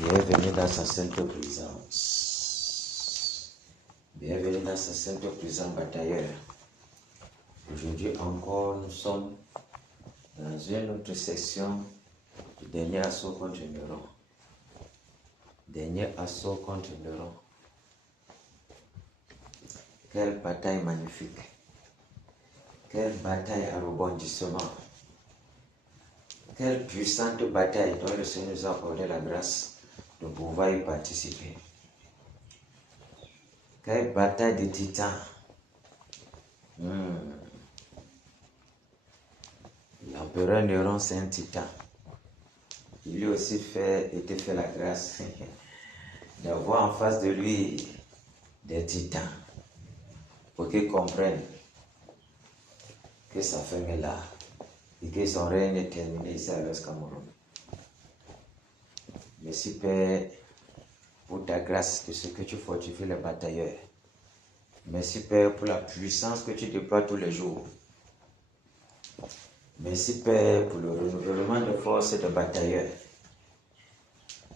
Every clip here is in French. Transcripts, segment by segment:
Bienvenue dans sa sainte présence. Bienvenue dans sa sainte présence batailleur. Aujourd'hui encore, nous sommes dans une autre session du dernier assaut contre Neuron. Dernier assaut contre Neuron. Quelle bataille magnifique. Quelle bataille à rebondissement. Quelle puissante bataille dont le Seigneur nous a accordé la grâce de pouvoir y participer. Quelle bataille de titans. L'empereur Néron, c'est un titan. Il lui aussi était fait la grâce d'avoir en face de lui des titans pour qu'il comprenne que sa fin est là et que son règne est terminé ici à l'Ouest Cameroun. Merci Père pour ta grâce de ce que tu fortifies les batailleurs. Merci Père pour la puissance que tu déploies tous les jours. Merci Père pour le renouvellement de forces des batailleurs.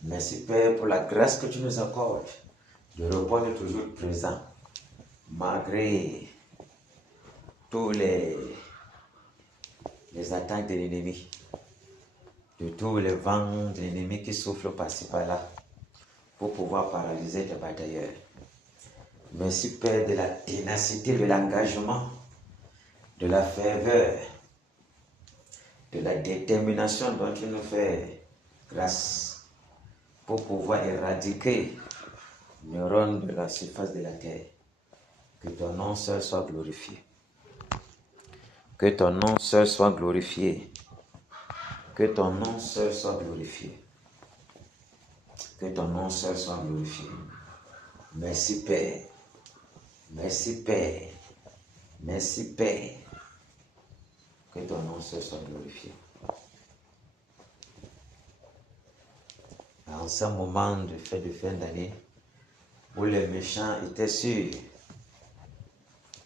Merci Père pour la grâce que tu nous accordes de répondre toujours présent malgré tous les attaques de l'ennemi, de tous les vents de l'ennemi qui soufflent par-ci par-là pour pouvoir paralyser tes batailleurs. Merci Père de la ténacité, de l'engagement, de la ferveur, de la détermination dont tu nous fais grâce pour pouvoir éradiquer le neurones de la surface de la terre. Que ton nom seul soit glorifié. Que ton nom seul soit glorifié. Que ton nom seul soit glorifié. Que ton nom seul soit glorifié. Merci Père. Merci Père. Merci Père. Que ton nom seul soit glorifié. En ce moment de fête de fin d'année, où les méchants étaient sûrs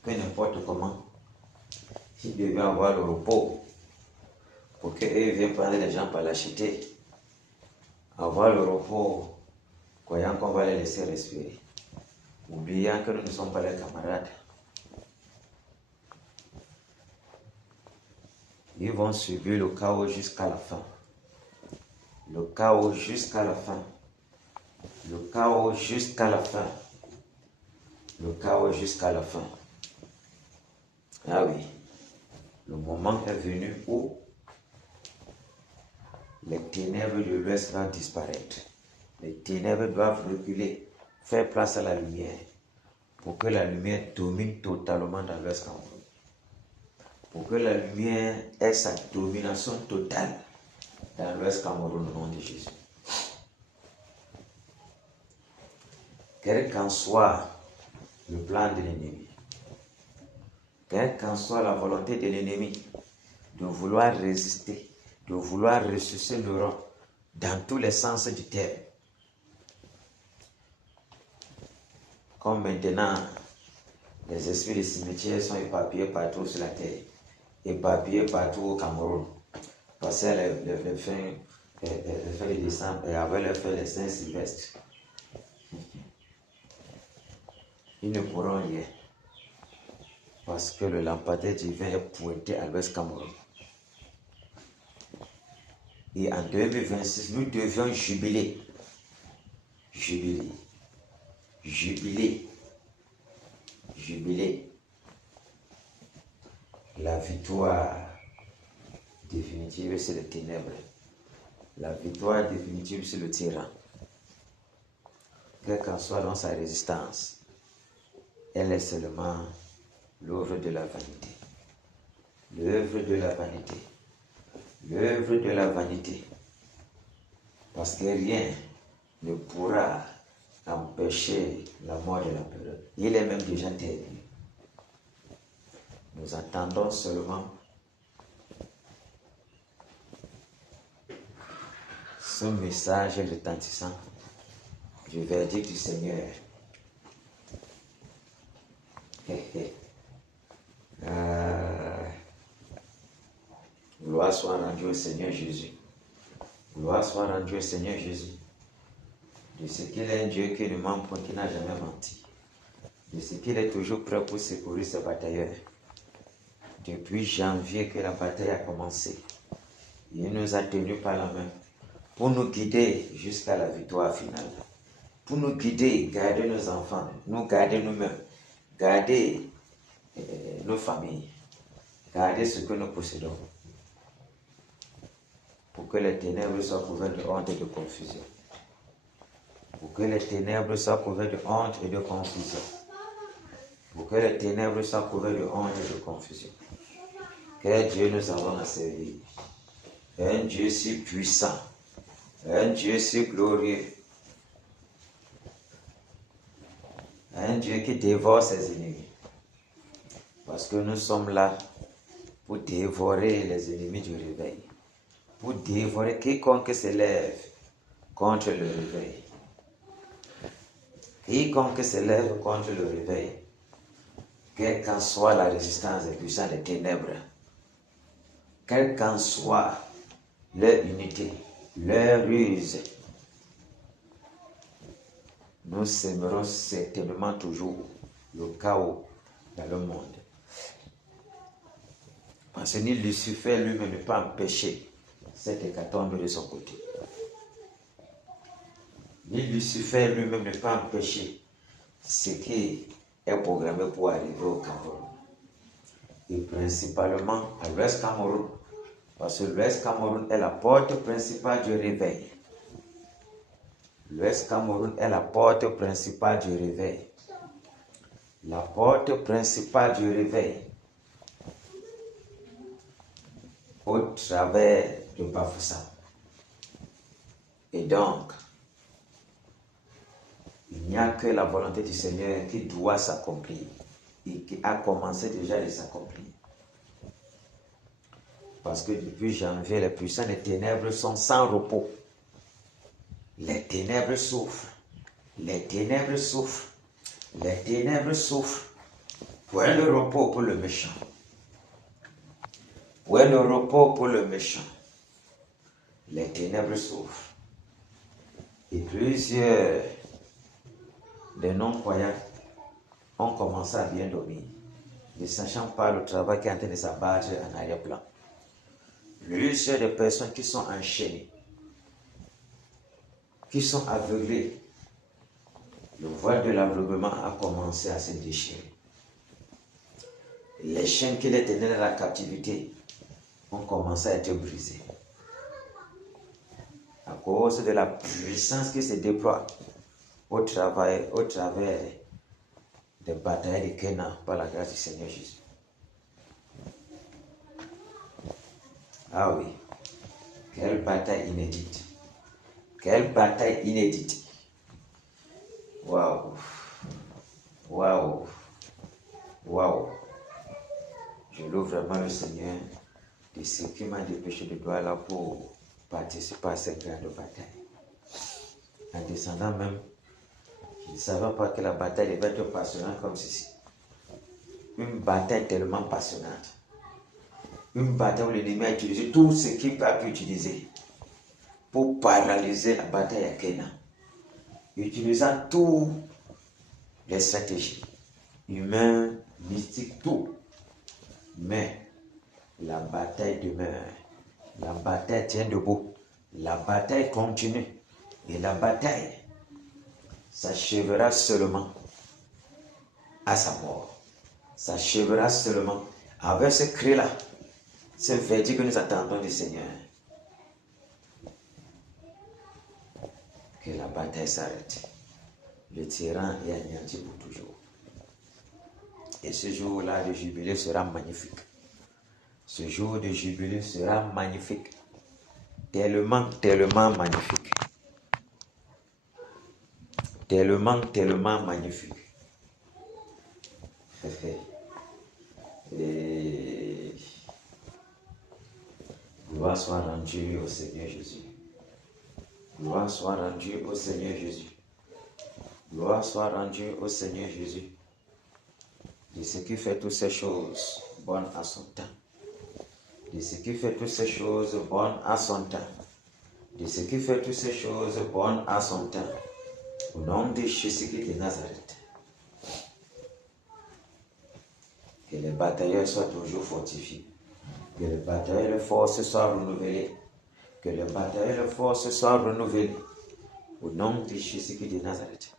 que n'importe comment, ils devaient avoir le repos pour qu'ils viennent prendre les gens par lâcheté, avoir le repos, croyant qu'on va les laisser respirer, oubliant que nous ne sommes pas leurs camarades. Ils vont subir le chaos jusqu'à la fin. Le chaos jusqu'à la fin. Le chaos jusqu'à la fin. Le chaos jusqu'à la fin. Ah oui, le moment est venu où les ténèbres de l'Ouest vont disparaître. Les ténèbres doivent reculer, faire place à la lumière, pour que la lumière domine totalement dans l'Ouest Cameroun. Pour que la lumière ait sa domination totale dans l'Ouest Cameroun au nom de Jésus. Quel qu'en soit le plan de l'ennemi, quelle qu'en soit la volonté de l'ennemi de vouloir résister, de vouloir ressusciter Neuron dans tous les sens du terme. Comme maintenant, les esprits des cimetières sont éparpillés partout sur la terre, éparpillés partout au Cameroun. Passer les fins de décembre et avec les fêtes de Saint-Sylvestre. Ils ne pourront rien. Parce que le lampadaire divin est pointé à l'Ouest Cameroun. Et en 2026, nous devions jubiler. Jubiler. Jubiler. Jubiler. La victoire définitive, c'est les ténèbres. La victoire définitive, c'est le tyran. Quelle qu'en soit dans sa résistance, elle est seulement l'œuvre de la vanité. L'œuvre de la vanité. L'œuvre de la vanité. Parce que rien ne pourra empêcher la mort de l'empereur. Il est même déjà terminé. Nous attendons seulement ce message retentissant du verdict du Seigneur. Gloire soit rendue au Seigneur Jésus. Gloire soit rendue au Seigneur Jésus. de ce qu'il est un Dieu qui ne ment point, qui n'a jamais menti, de ce qu'il est toujours prêt pour secourir ses batailleurs. Depuis janvier que la bataille a commencé, il nous a tenus par la main pour nous guider jusqu'à la victoire finale. Pour nous guider, garder nos enfants, nous garder nous-mêmes, garder nos familles, garder ce que nous possédons, pour que les ténèbres soient couvertes de honte et de confusion. Pour que les ténèbres soient couvertes de honte et de confusion. Pour que les ténèbres soient couvertes de honte et de confusion. Quel Dieu nous avons à servir. Un Dieu si puissant. Un Dieu si glorieux. Un Dieu qui dévore ses ennemis. Parce que nous sommes là pour dévorer les ennemis du réveil. Pour dévorer quiconque s'élève contre le réveil. Quiconque s'élève contre le réveil, quelle qu'en soit la résistance des puissants des ténèbres, quelle qu'en soit leur unité, leur ruse, nous sèmerons certainement toujours le chaos dans le monde. Parce que ni Lucifer lui-même ne peut empêcher cette hécatombe de son côté. Ni Lucifer lui-même ne peut empêcher ce qui est programmé pour arriver au Cameroun. Et principalement à l'Ouest Cameroun. Parce que l'Ouest Cameroun est la porte principale du réveil. L'Ouest Cameroun est la porte principale du réveil. La porte principale du réveil. Au travers de Bafoussam. Et donc, il n'y a que la volonté du Seigneur qui doit s'accomplir et qui a commencé déjà de s'accomplir. Parce que depuis janvier, les puissants des ténèbres sont sans repos. Les ténèbres souffrent. Les ténèbres souffrent. Les ténèbres souffrent. Point de repos pour le méchant. Point de repos pour le méchant. Les ténèbres souffrent. Et plusieurs des non-croyants ont commencé à bien dormir, ne sachant pas le travail qui est en train de s'abattre en arrière-plan. Plusieurs des personnes qui sont enchaînées, qui sont aveuglées, le voile de l'aveuglement a commencé à se déchirer. Les chaînes qui les tenaient dans la captivité ont commencé à être brisées. À cause de la puissance qui se déploie au travers des batailles de Canaan par la grâce du Seigneur Jésus. Ah oui, quelle bataille inédite. Quelle bataille inédite. Waouh. Waouh. Waouh. Je loue vraiment le Seigneur de ce qui m'a dépêché de doigt là pour participer à cette grande bataille. En descendant même, je ne savais pas que la bataille devait être passionnante comme ceci. Une bataille tellement passionnante. Une bataille où l'ennemi a utilisé tout ce qu'il a pu utiliser pour paralyser la bataille à Canaan. Utilisant toutes les stratégies humaines, mystiques, tout. Mais la bataille demeure. La bataille tient debout. La bataille continue. Et la bataille s'achèvera seulement à sa mort. S'achèvera seulement avec ce cri-là, ce verdict que nous attendons du Seigneur. Que la bataille s'arrête. Le tyran est anéanti pour toujours. Et ce jour-là de jubilé sera magnifique. Ce jour de jubilé sera magnifique. Tellement, tellement magnifique. Tellement, tellement magnifique. Et gloire soit rendue au Seigneur Jésus. Gloire soit rendue au Seigneur Jésus. Gloire soit rendue au Seigneur Jésus. De ce qui fait toutes ces choses bonnes à son temps. De ce qui fait toutes ces choses bonnes à son temps. De ce qui fait toutes ces choses bonnes à son temps. Au nom de Jésus-Christ de Nazareth. Que les batailleurs soient toujours fortifiés. Que les batailleurs et les forces soient renouvelées. Que les batailleurs et les forces soient renouvelées. Au nom de Jésus-Christ de Nazareth.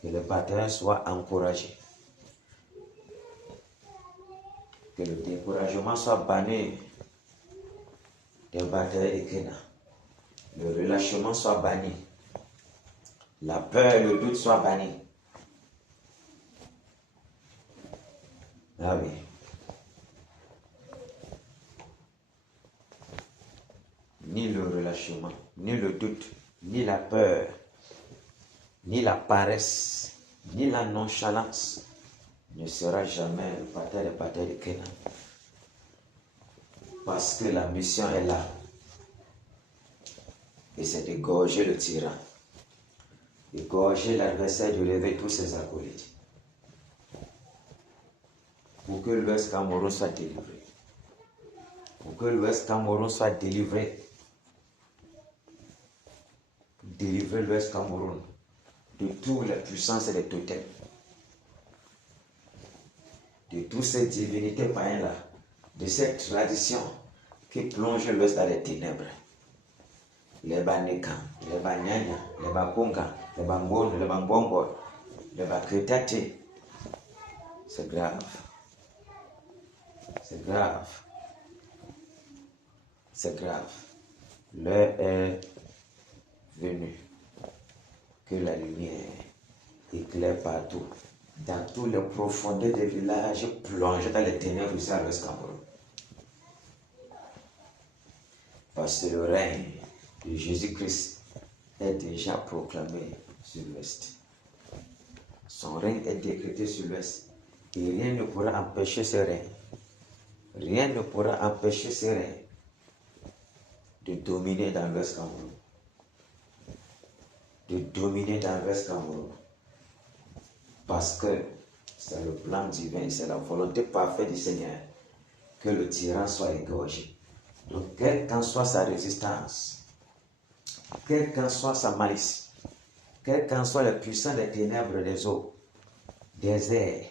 Que les batailleurs soient encouragés. Que le découragement soit banni des batailleurs de Kéna. Le relâchement soit banni. La peur et le doute soient bannis. Ah oui. Ni le relâchement, ni le doute, ni la peur, ni la paresse, ni la nonchalance ne sera jamais le bataille de Kéna. Parce que la mission est là. Et c'est d'égorger le tyran. Égorger l'adversaire, de lever tous ses acolytes. Pour que l'Ouest Cameroun soit délivré. Pour que l'Ouest Cameroun soit délivré. Délivrer l'Ouest Cameroun de toutes les puissances et les totems. De toutes ces divinités païennes-là. De cette tradition qui plonge l'Ouest dans les ténèbres. Les Banekan, les Banyanya, les Bakonga, les Bangono, les Bambongo, les Bakretate. C'est grave. C'est grave. C'est grave. L'heure est venue que la lumière éclaire partout, dans toutes les profondeurs des villages plongés dans les ténèbres ici à l'Ouest Cameroun. Parce que le règne de Jésus-Christ est déjà proclamé sur l'Ouest. Son règne est décrété sur l'Ouest et rien ne pourra empêcher ce règne. Rien ne pourra empêcher ce règne de dominer dans l'Ouest Cameroun. De dominer dans l'Ouest Cameroun. Parce que c'est le plan divin, c'est la volonté parfaite du Seigneur que le tyran soit égorgé. Donc, quelle qu'en soit sa résistance, quelle qu'en soit sa malice, quelles qu'en soient les puissants des ténèbres des eaux, des airs,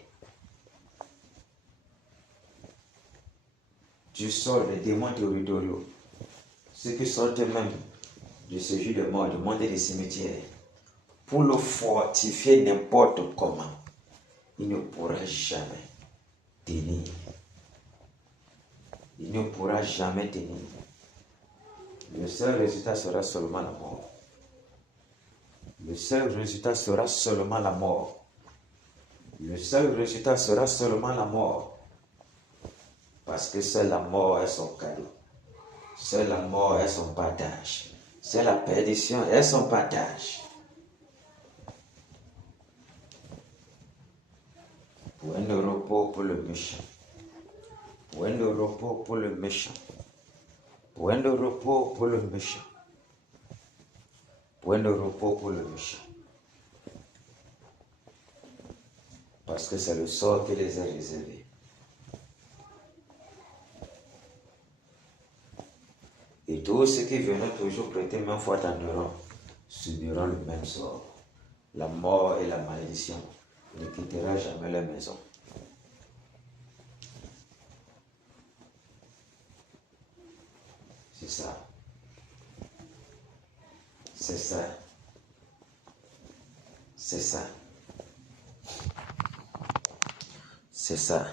du sol, des démons territoriaux, ceux qui sortent même de ce jeu de mort, du monde des cimetières, pour le fortifier n'importe comment, il ne pourra jamais tenir. Il ne pourra jamais tenir. Le seul résultat sera seulement la mort. Le seul résultat sera seulement la mort. Le seul résultat sera seulement la mort. Parce que seule la mort est son cadeau. Seule la mort est son partage. Seule la perdition est son partage. Point de repos pour le méchant. Point de repos pour le méchant. Point de repos pour le méchant. Point de repos pour le méchant. Parce que c'est le sort qui les a réservés. Et tous ceux qui viennent toujours prêter main forte en Europe subiront le même sort. La mort et la malédiction ne quitteront jamais leur maison. C'est ça. C'est ça. C'est ça. C'est ça.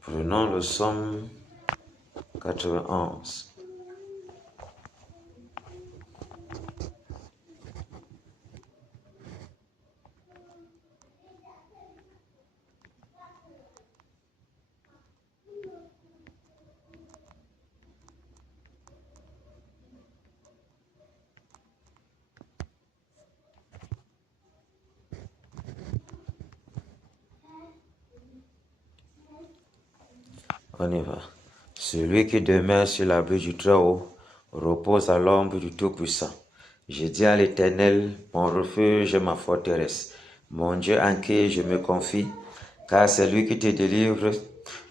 Prenons le psaume 91. On y va. Celui qui demeure sur l'abri du Très-Haut repose à l'ombre du Tout-Puissant. Je dis à l'Éternel, mon refuge et ma forteresse, mon Dieu en qui je me confie, car c'est lui qui te délivre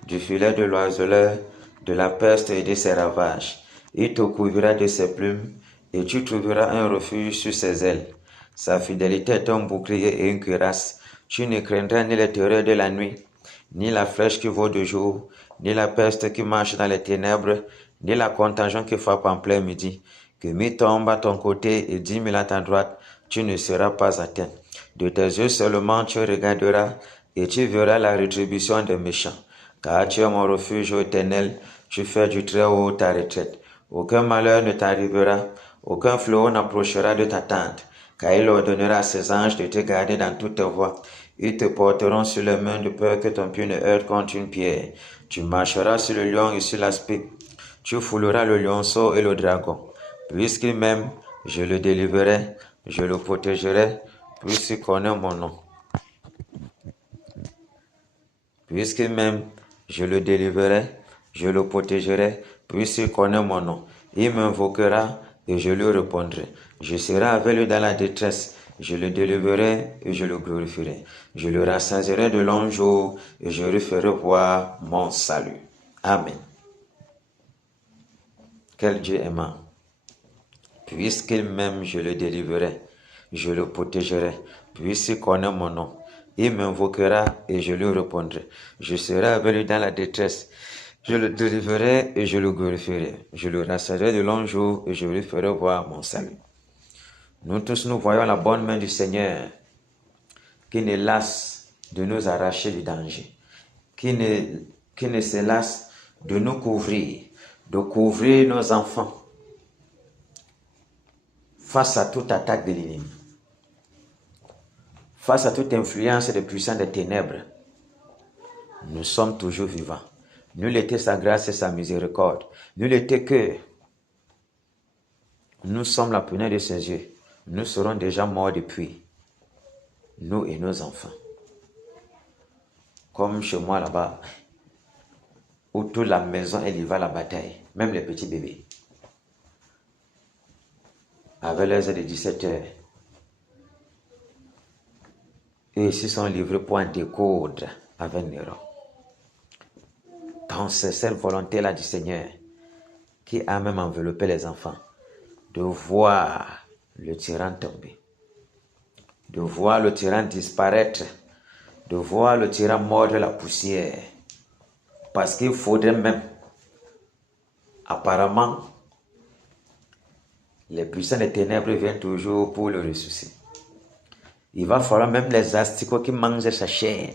du filet de l'oiseleur, de la peste et de ses ravages. Il te couvrira de ses plumes, et tu trouveras un refuge sous ses ailes. Sa fidélité est un bouclier et une cuirasse. Tu ne craindras ni les terreurs de la nuit, ni la flèche qui vole de jour, ni la peste qui marche dans les ténèbres, ni la contagion qui frappe en plein midi. Que 1000 tombent à ton côté et 10 000 à ta droite, tu ne seras pas atteint. De tes yeux seulement tu regarderas et tu verras la rétribution des méchants. Car tu es mon refuge éternel, tu fais du très haut ta retraite. Aucun malheur ne t'arrivera, aucun fléau n'approchera de ta tente, car il ordonnera à ses anges de te garder dans toutes tes voies. Ils te porteront sur les mains de peur que ton pied ne heurte contre une pierre. Tu marcheras sur le lion et sur l'aspic. Tu fouleras le lionceau et le dragon. Puisqu'il m'aime, je le délivrerai, je le protégerai, puisqu'il connaît mon nom. Puisqu'il m'aime, je le délivrerai, je le protégerai, puisqu'il connaît mon nom. Il m'invoquera et je lui répondrai. Je serai avec lui dans la détresse, je le délivrerai et je le glorifierai. Je le rassasierai de longs jours et je lui ferai voir mon salut. Amen. Quel Dieu aimant. Puisqu'il m'aime, je le délivrerai, je le protégerai, puisqu'il connaît mon nom. Il m'invoquera et je lui répondrai. Je serai avec lui dans la détresse. Je le délivrerai et je le glorifierai. Je le rassurerai de longs jours et je lui ferai voir mon salut. Nous tous, nous voyons la bonne main du Seigneur qui ne lasse de nous arracher du danger, qui ne se lasse de nous couvrir, de couvrir nos enfants face à toute attaque de l'ennemi, face à toute influence des puissants des ténèbres. Nous sommes toujours vivants. Nul était sa grâce et sa miséricorde. Nul était que nous sommes la prunelle de ses yeux. Nous serons déjà morts depuis, nous et nos enfants. Comme chez moi là-bas, où toute la maison elle y va à la bataille, même les petits bébés. Avec les heures de 17 heures, et ici sont livrés pour en découdre avec Néron. Donc c'est cette volonté-là du Seigneur qui a même enveloppé les enfants, de voir le tyran tomber, de voir le tyran disparaître, de voir le tyran mordre la poussière. Parce qu'il faudrait même, apparemment, les puissants des ténèbres viennent toujours pour le ressusciter. Il va falloir même les asticots qui mangent sa chair,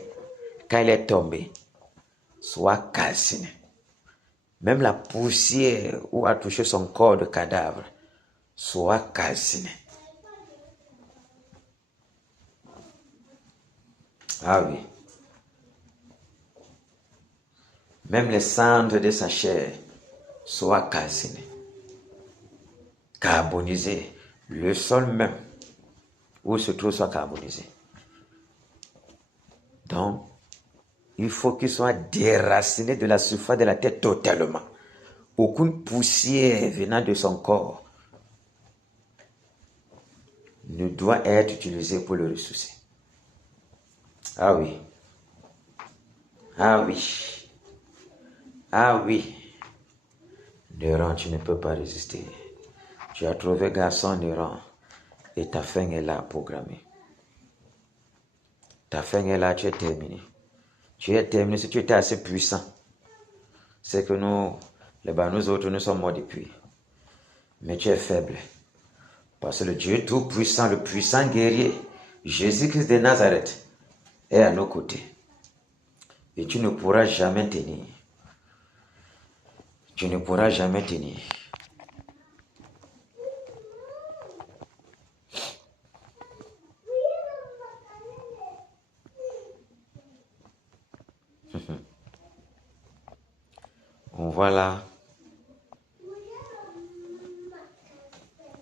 quand il est tombé, soient calcinés. Même la poussière où a touché son corps de cadavre soit calcinée. Ah oui. Même les cendres de sa chair soient calcinées, carbonisées. Le sol même où se trouve soit carbonisé. Donc, il faut qu'il soit déraciné de la surface de la tête totalement. Aucune poussière venant de son corps ne doit être utilisée pour le ressusciter. Ah oui. Ah oui. Ah oui. Néron, tu ne peux pas résister. Tu as trouvé garçon Néron et ta fin est là programmée. Ta fin est là, tu es terminé. Tu es terminé si tu étais assez puissant. C'est que nous autres, nous sommes morts depuis. Mais tu es faible. Parce que le Dieu tout-puissant, le puissant guerrier, Jésus-Christ de Nazareth, est à nos côtés. Et tu ne pourras jamais tenir. Tu ne pourras jamais tenir. On voit là.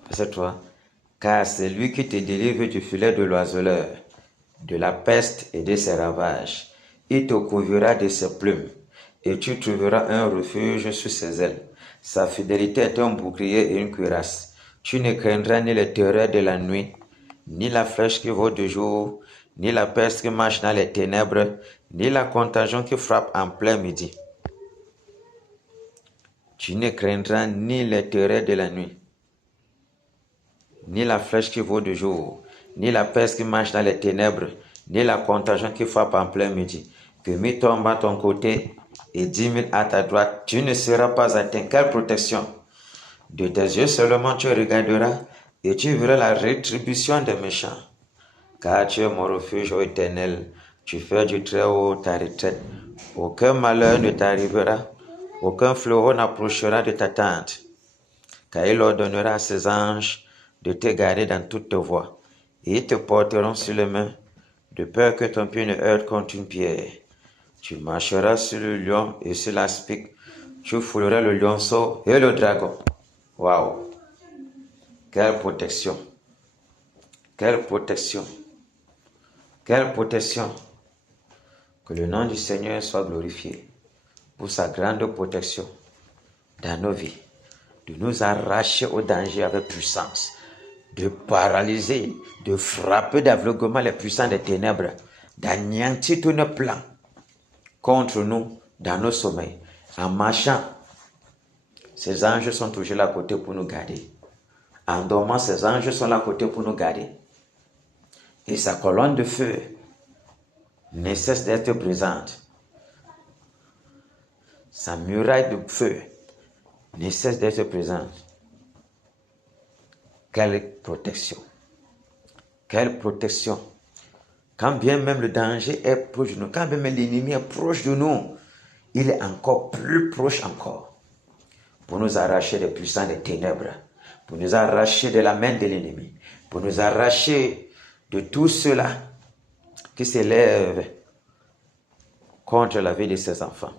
Verset 3. Car c'est lui qui te délivre du filet de l'oiseleur, de la peste et de ses ravages. Il te couvrira de ses plumes, et tu trouveras un refuge sous ses ailes. Sa fidélité est un bouclier et une cuirasse. Tu ne craindras ni les terreurs de la nuit, ni la flèche qui vole de jour, ni la peste qui marche dans les ténèbres, ni la contagion qui frappe en plein midi. Tu ne craindras ni les terreurs de la nuit. ni la flèche qui vaut de jour, ni la peste qui marche dans les ténèbres, ni la contagion qui frappe en plein midi. Que 1000 tombent à ton côté et 10 000 à ta droite, tu ne seras pas atteint. Quelle protection! De tes yeux seulement tu regarderas et tu verras la rétribution des méchants. Car tu es mon refuge, ô Éternel, tu fais du Très-Haut ta retraite. Aucun malheur ne t'arrivera, aucun fléau n'approchera de ta tente. Car il ordonnera à ses anges de te garder dans toutes tes voies, et ils te porteront sur les mains, de peur que ton pied ne heurte contre une pierre. Tu marcheras sur le lion et sur l'aspic, tu fouleras le lionceau et le dragon. Waouh! Quelle protection! Quelle protection! Quelle protection! Que le nom du Seigneur soit glorifié pour sa grande protection dans nos vies, de nous arracher au danger avec puissance, de paralyser, de frapper d'aveuglement les puissants des ténèbres, d'anéantir tous nos plans contre nous dans nos sommeils. En marchant, ces anges sont toujours là à côté pour nous garder. En dormant, ces anges sont là à côté pour nous garder. Et sa colonne de feu ne cesse d'être présente. Sa muraille de feu ne cesse d'être présente. Quelle protection! Quelle protection! Quand bien même le danger est proche de nous, quand bien même l'ennemi est proche de nous, il est encore plus proche encore pour nous arracher des puissants des ténèbres, pour nous arracher de la main de l'ennemi, pour nous arracher de tout cela qui s'élève contre la vie de ses enfants.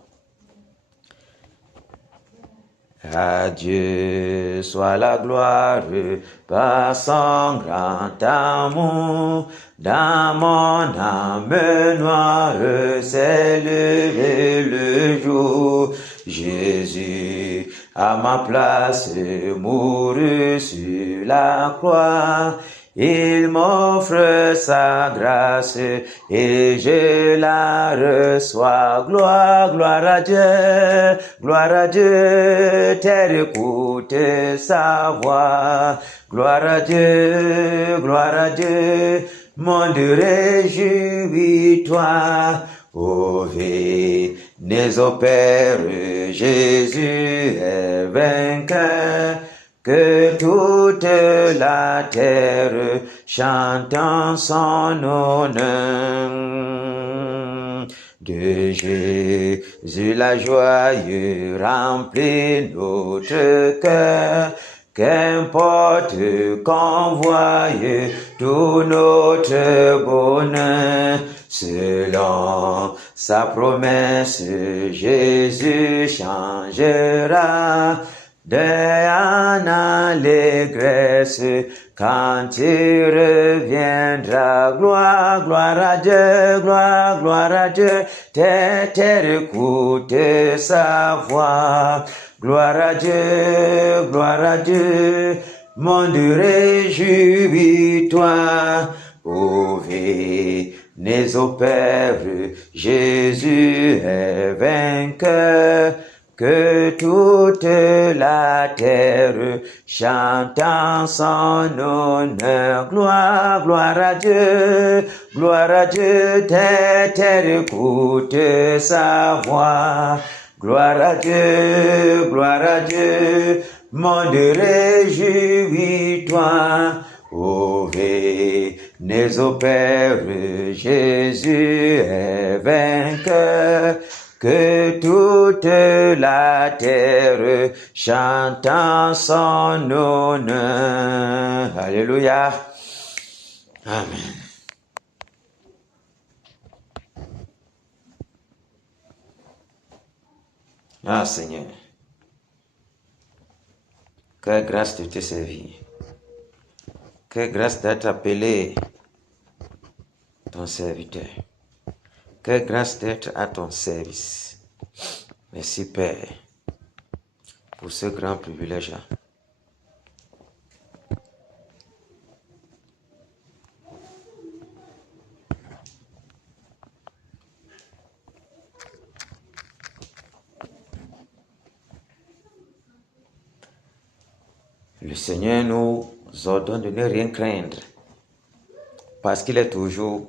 À Dieu soit la gloire par son grand amour. Dans mon âme noire s'est levé le jour. Jésus à ma place mourut sur la croix. Il m'offre sa grâce et je la reçois. Gloire, gloire à Dieu, terre écoute sa voix. Gloire à Dieu, monde réjouis-toi. Ô venez au Père, Jésus est vainqueur. Que toute la terre chante en son honneur. De Jésus la joie remplit notre cœur. Qu'importe qu'on voie tout notre bonheur, selon sa promesse, Jésus changera en allégresse quand il reviendra. Gloire, gloire à Dieu, gloire à Dieu. Terre écoute sa voix. Gloire à Dieu, monde réjouis-toi. Ô venez au Père, Jésus est vainqueur. Que toute la terre chante en son honneur. Gloire, gloire à Dieu, terre écoute sa voix. Gloire à Dieu, monde réjouis-toi. Ô venez au Père, Jésus est vainqueur. Que toute la terre chante en son honneur. Alléluia. Amen. Ah Seigneur, quelle grâce de te servir. Quelle grâce d'être appelé ton serviteur. Quelle grâce d'être à ton service. Merci Père pour ce grand privilège. Le Seigneur nous ordonne de ne rien craindre, parce qu'il est toujours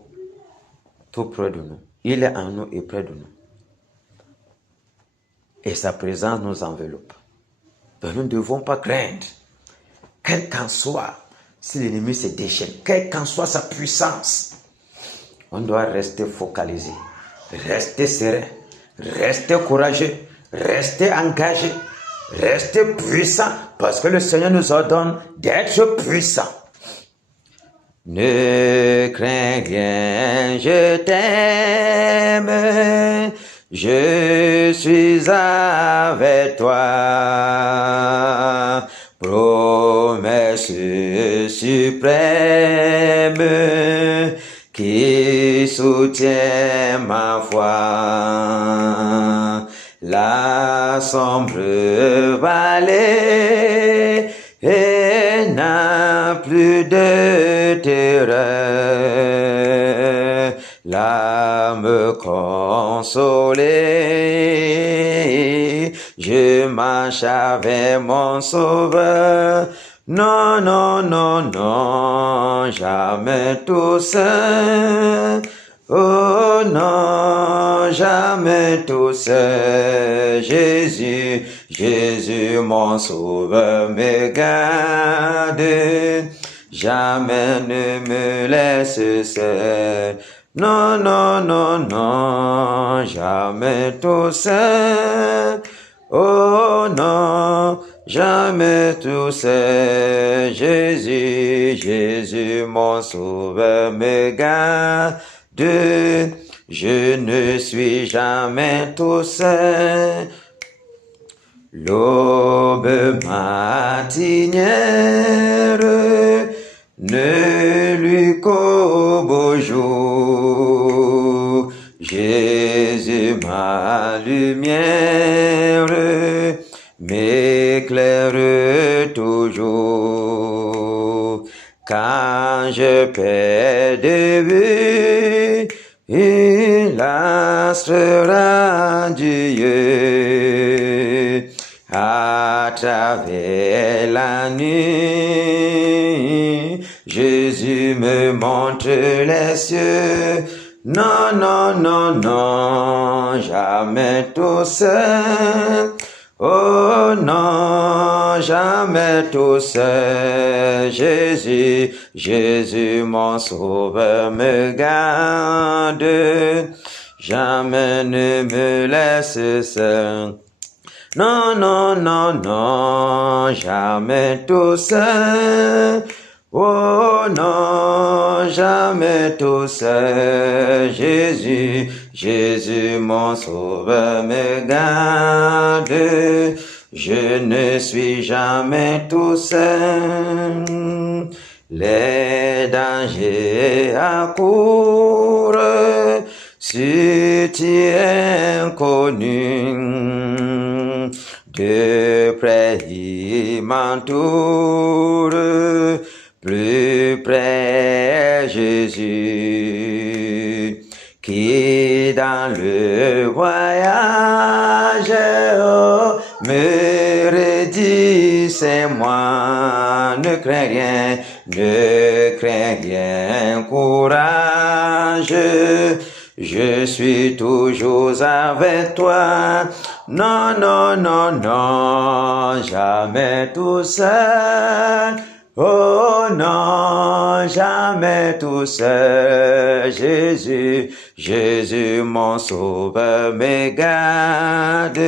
tout près de nous. Il est en nous et près de nous. Et sa présence nous enveloppe. Donc nous ne devons pas craindre, quel qu'en soit, si l'ennemi se déchaîne, quelle qu'en soit sa puissance. On doit rester focalisé, rester serein, rester courageux, rester engagé, rester puissant, parce que le Seigneur nous ordonne d'être puissant. Ne crains rien, je t'aime, je suis avec toi. Promesse suprême qui soutient ma foi. La sombre vallée n'a plus de terreur. L'âme consolée, je marche avec mon Sauveur. Non, non, non, non, jamais tout seul. Oh non, jamais tout seul. Jésus, Jésus, mon Sauveur me garde. Jamais ne me laisse seul. Non, non, non, non, jamais tout seul. Oh non, jamais tout seul. Jésus, Jésus, mon Sauveur me garde. Je ne suis jamais tout seul. L'aube matinière ne lui qu'au beau jour. Jésus, ma lumière, m'éclaire toujours. Quand je perds de vue, l'astre radieux à travers la nuit, Jésus me montre les cieux. Non, non, non, non, jamais tout seul. Oh non, jamais tout seul. Jésus, Jésus, mon Sauveur me garde. Jamais ne me laisse seul. Non, non, non, non, jamais tout seul. Oh non, jamais tout seul. Jésus, Jésus, mon Sauveur me garde. Je ne suis jamais tout seul. Les dangers accourent sur tes inconnus. De près il m'entoure, plus près Jésus, qui dans le voyage me redit c'est moi. Ne crains rien, ne crains rien, courage. Je suis toujours avec toi. Non, non, non, non, jamais tout seul. Oh non, jamais tout seul. Jésus, Jésus, mon Sauveur me garde.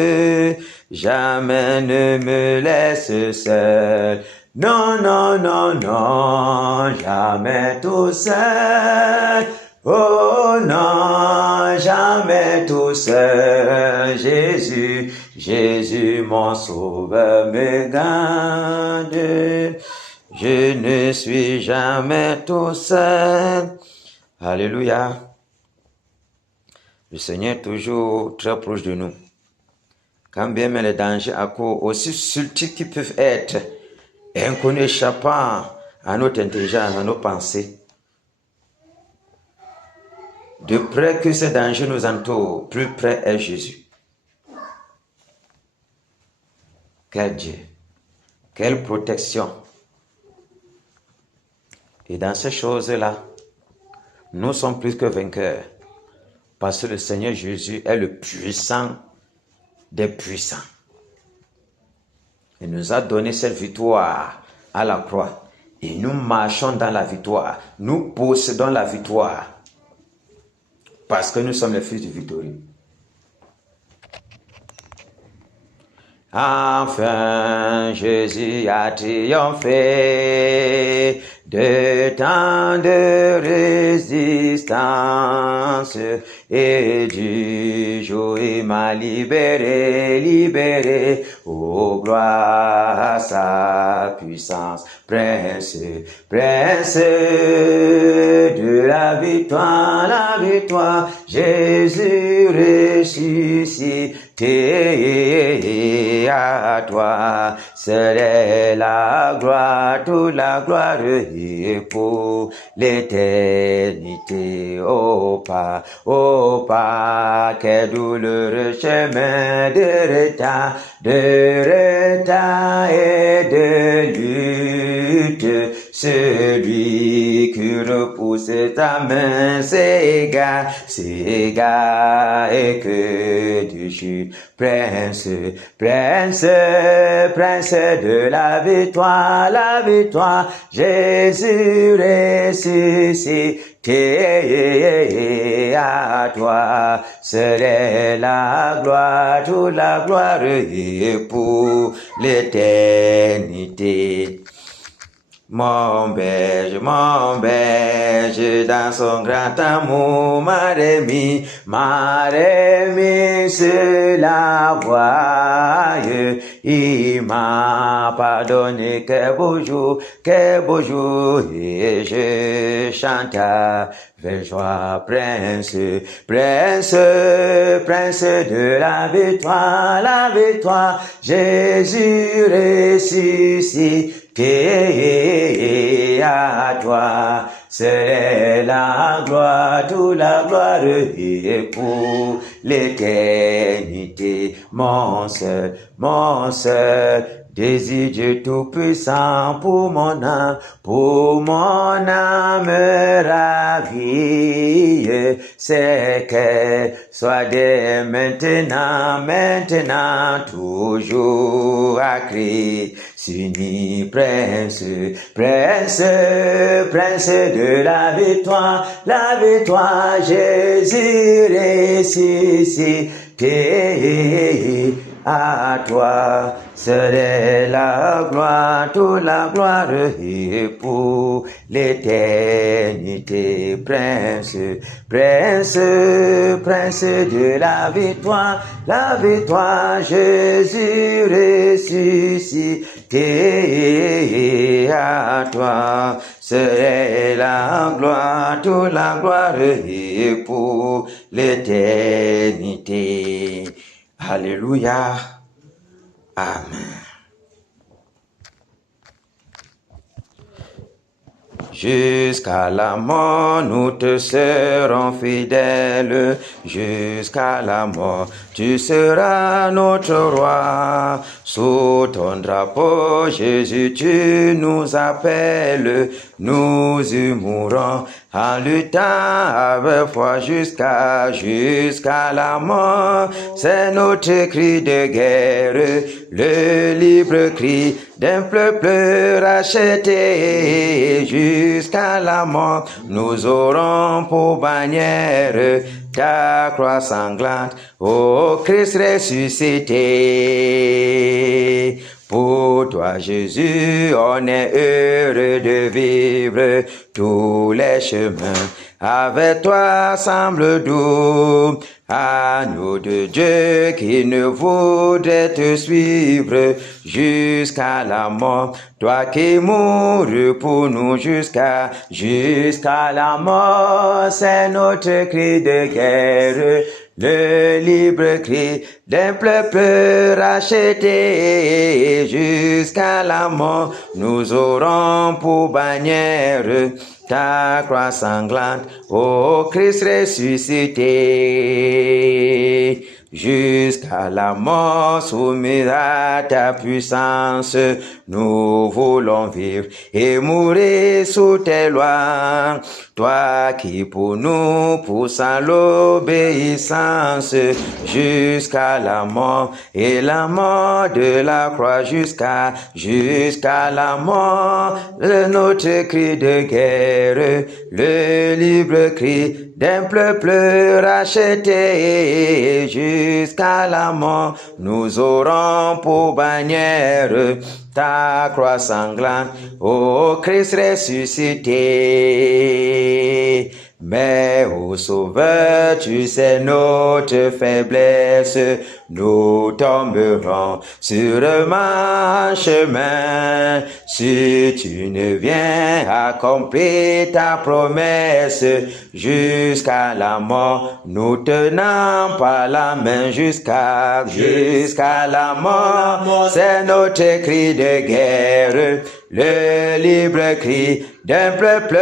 Jamais ne me laisse seul. Non, non, non, non, jamais tout seul. Oh non, jamais tout seul. Jésus, Jésus, mon Sauveur me garde. Je ne suis jamais tout seul. Alléluia. Le Seigneur est toujours très proche de nous. Quand bien même les dangers accourent, aussi subtils qu'ils peuvent être, inconnus, échappant à notre intelligence, à nos pensées, de près que ces dangers nous entourent, plus près est Jésus. Quel Dieu, quelle protection, Et dans ces choses-là, nous sommes plus que vainqueurs. Parce que le Seigneur Jésus est le puissant des puissants. Il nous a donné cette victoire à la croix. Et nous marchons dans la victoire. Nous possédons la victoire. Parce que nous sommes les fils du victorieux. Enfin, Jésus a triomphé de tant de résistance et du jour il m'a libéré, oh gloire à sa puissance, prince de la victoire, Jésus ressuscité, à toi, seule est la gloire, toute la gloire et pour l'éternité. Oh pas, quel douloureux chemin de retard et de lutte. Celui qui repousse ta main, c'est égal, et que tu suis prince de la victoire, Jésus ressuscité, à toi, seule est la gloire, toute la gloire et pour l'éternité. Mon berger, dans son grand amour, m'a remis sur la voie. Il m'a pardonné, quel beau jour, et je chante avec joie, prince de la victoire, Jésus ressuscité, à toi, c'est la gloire, toute la gloire et pour l'éternité. Mon seul désir Dieu tout-puissant pour mon âme ravie, c'est qu'elle soit dès maintenant, toujours à Christ, uni prince de la victoire, Jésus ressuscité, à toi, serait la gloire, toute la gloire et pour l'éternité, prince de la victoire, Jésus ressuscité, à toi, serait la gloire, toute la gloire et pour l'éternité. Alléluia. Amen. Jusqu'à la mort, nous te serons fidèles. Jusqu'à la mort, tu seras notre roi. Sous ton drapeau, Jésus, tu nous appelles. Nous y mourrons en luttant avec foi jusqu'à la mort. C'est notre cri de guerre, le libre cri d'un peuple racheté. Jusqu'à la mort, nous aurons pour bannière ta croix sanglante, ô Christ ressuscité. Pour toi, Jésus, on est heureux de vivre tous les chemins. Avec toi semble doux, agneau de Dieu qui ne voudrait te suivre jusqu'à la mort. Toi qui mourus pour nous jusqu'à la mort, c'est notre cri de guerre. Le libre cri d'un peuple racheté jusqu'à la mort, nous aurons pour bannière ta croix sanglante, ô Christ ressuscité. jusqu'à la mort, soumis à ta puissance. Nous voulons vivre et mourir sous tes lois. Toi qui pour nous pousse à l'obéissance jusqu'à la mort et la mort de la croix jusqu'à la mort. Notre cri de guerre, le libre cri d'un peuple racheté jusqu'à la mort. Nous aurons pour bannière ta croix sanglante, ô Christ ressuscité. Mais ô Sauveur, tu sais notre faiblesse, nous tomberons sûrement en chemin. Si tu ne viens accomplir ta promesse jusqu'à la mort, nous tenons par la main jusqu'à la mort. C'est notre cri de guerre, le libre cri d'un peuple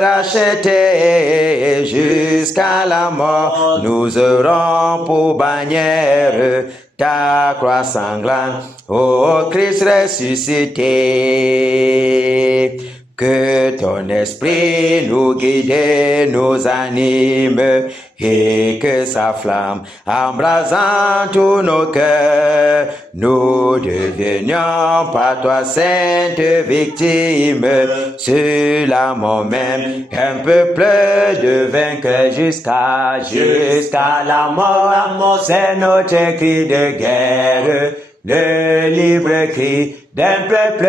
racheté jusqu'à la mort. Nous aurons pour bannière ta croix sanglante, ô Christ ressuscité. Que ton esprit nous guide, nous anime, et que sa flamme embrasant tous nos cœurs, nous devenions par toi sainte victime, sur la mort même, un peuple de vainqueurs jusqu'à la mort. C'est notre cri de guerre, le libre cri d'un peuple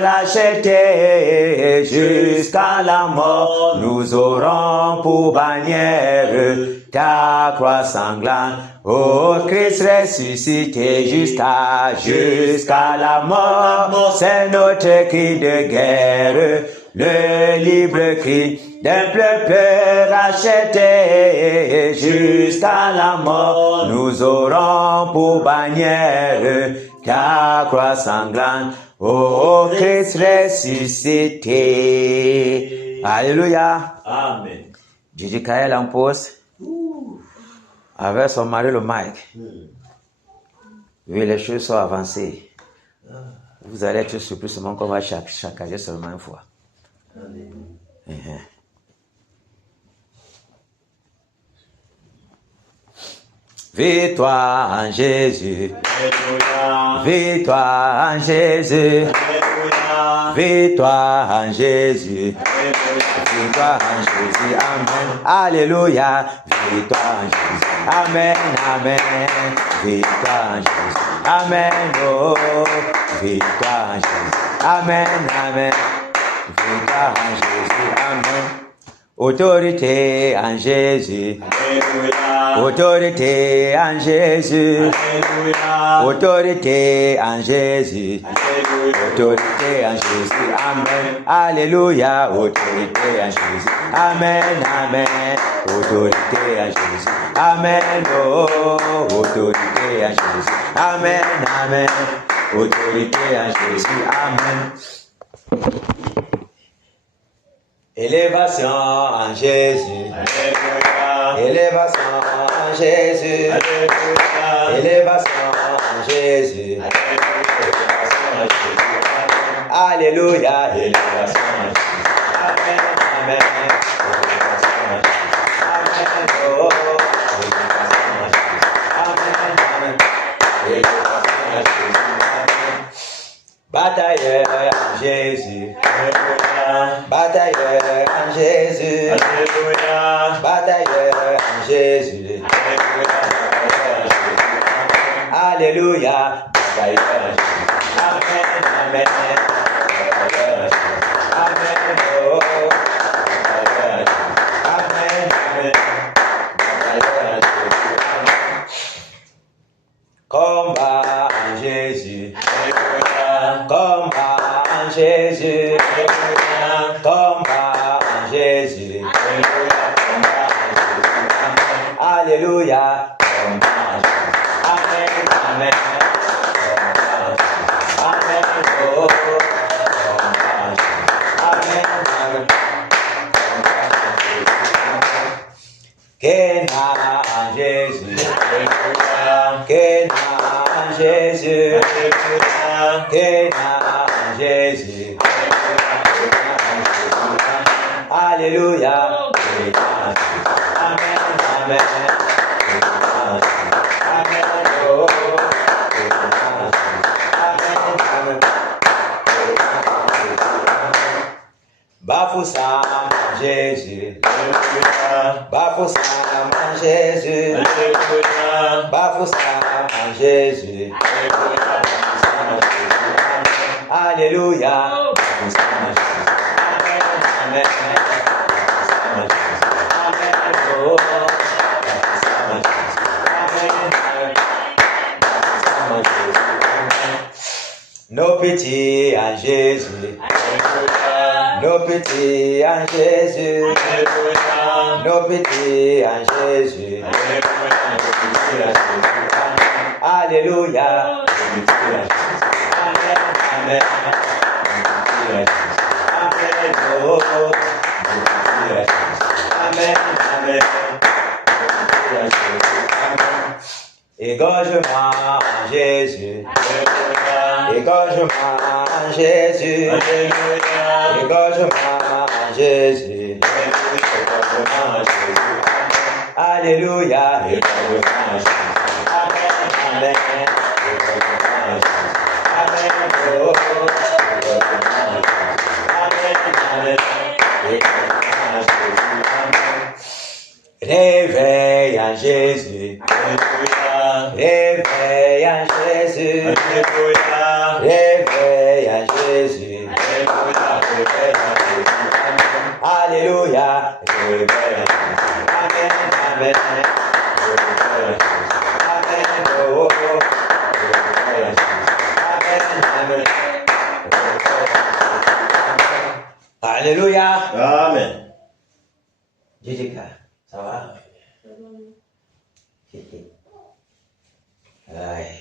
racheté jusqu'à la mort. Nous aurons pour bannière ta croix sanglante, ô Christ ressuscité jusqu'à la mort. C'est notre cri de guerre, le libre cri d'un peuple racheté jusqu'à la mort. Nous aurons pour bannière ta croix sanglante, ô Christ ressuscité. Alléluia. Amen. Gigi Kael en pause avec son mari le Mike. Oui, les choses sont avancées. Vous allez être surpris seulement qu'on va chaque seulement une fois. Victoire en Jésus. Alléluia. Victoire en Jésus. Alléluia. Victoire en Jésus. Victoire en Jésus. Amen. Alléluia. Victoire en Jésus. Amen. Amen. Victoire en Jésus. Amen. Oh. Victoire en Jésus. Amen. Amen. Victoire en Jésus. Amen. Autorité en Jésus. Alléluia. Autorité en Jésus. Alléluia. Autorité en Jésus. Alléluia. Autorité en Jésus. Amen. Alléluia. Autorité en Jésus. Amen. Amen. Autorité en Jésus. Amen. Oh. Autorité en Jésus. Amen. Amen. Autorité en Jésus. Amen. Élévation en Jésus. Alléluia. Élévation en Jésus. Alléluia. Élévation en Jésus. Alléluia. Élévation en Jésus. Amen. Amen. Amen. Oh. Amen. Amen. Élévation en Jésus. Batailleur en Jésus. Alléluia. Batailleur en Jésus. Alléluia. Batailleur en Jésus. Alléluia. Batailleur en Jésus. Amen. Amen. Amen. Oh. Amen. Amen. Combat en Jésus. Combat en Jésus. Combat en Jésus. Alléluia. Combat en Jésus. Amen. Amen. Amen. Oh. Amen. Amen. Kéna en Jésus. Jésus. Alléluia. Amen. Amen. Amen. Oh. Amen. Bafoussam Jésus. Bafoussam Jésus. Bafoussam Jésus. Alléluia. Amen. Nos petits en Jésus. Nos petits en Jésus. Nos petits en Jésus. Alléluia. Amen. Amen. Amen. Oh. Amen. Amen. Égorge-moi en Jésus. Égorge-moi en Jésus. Égorge-moi en Jésus. Alléluia. Amen. Amen. Amen. Oh. Amen. Amen. Réveille en Jésus. Réveille en Jésus. Réveille en Jésus. Alléluia. Amen. Amen. Amen. Oh. Amen. Amen. Alléluia. Amen. Jessica, ça va? Ouais.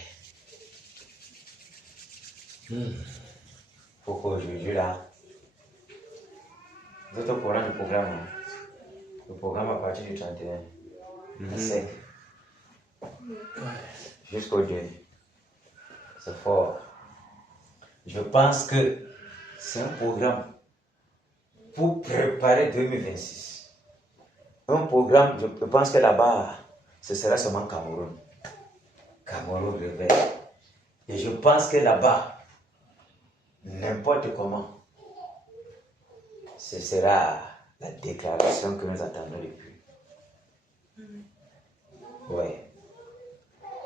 Faut qu'aujourd'hui là, d'autres programmes du programme, le programme à partir du 31, à sec, jusqu'au 2. C'est fort. Je pense que c'est un programme pour préparer 2026. Un programme, je pense que là-bas, ce sera seulement Cameroun. Cameroun réveille. Et je pense que là-bas, n'importe comment, ce sera la déclaration que nous attendons depuis. Oui.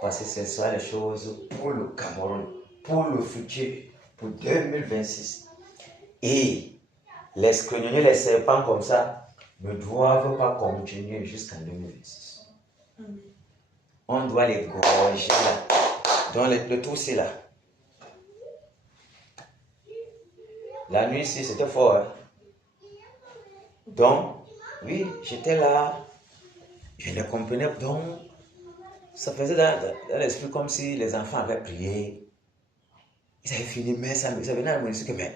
Parce que ce sera les choses pour le Cameroun, pour le futur, pour 2026. Et les scognons, les serpents comme ça, ne doivent pas continuer jusqu'en 2026. On doit les gorger là. Dans le tout, c'est là. La nuit ici, c'était fort. Hein? Donc, oui, j'étais là. Je ne comprenais pas. Donc, ça faisait dans l'esprit comme si les enfants avaient prié. Ils avaient fini, mais ça venait à mon esprit que, mais,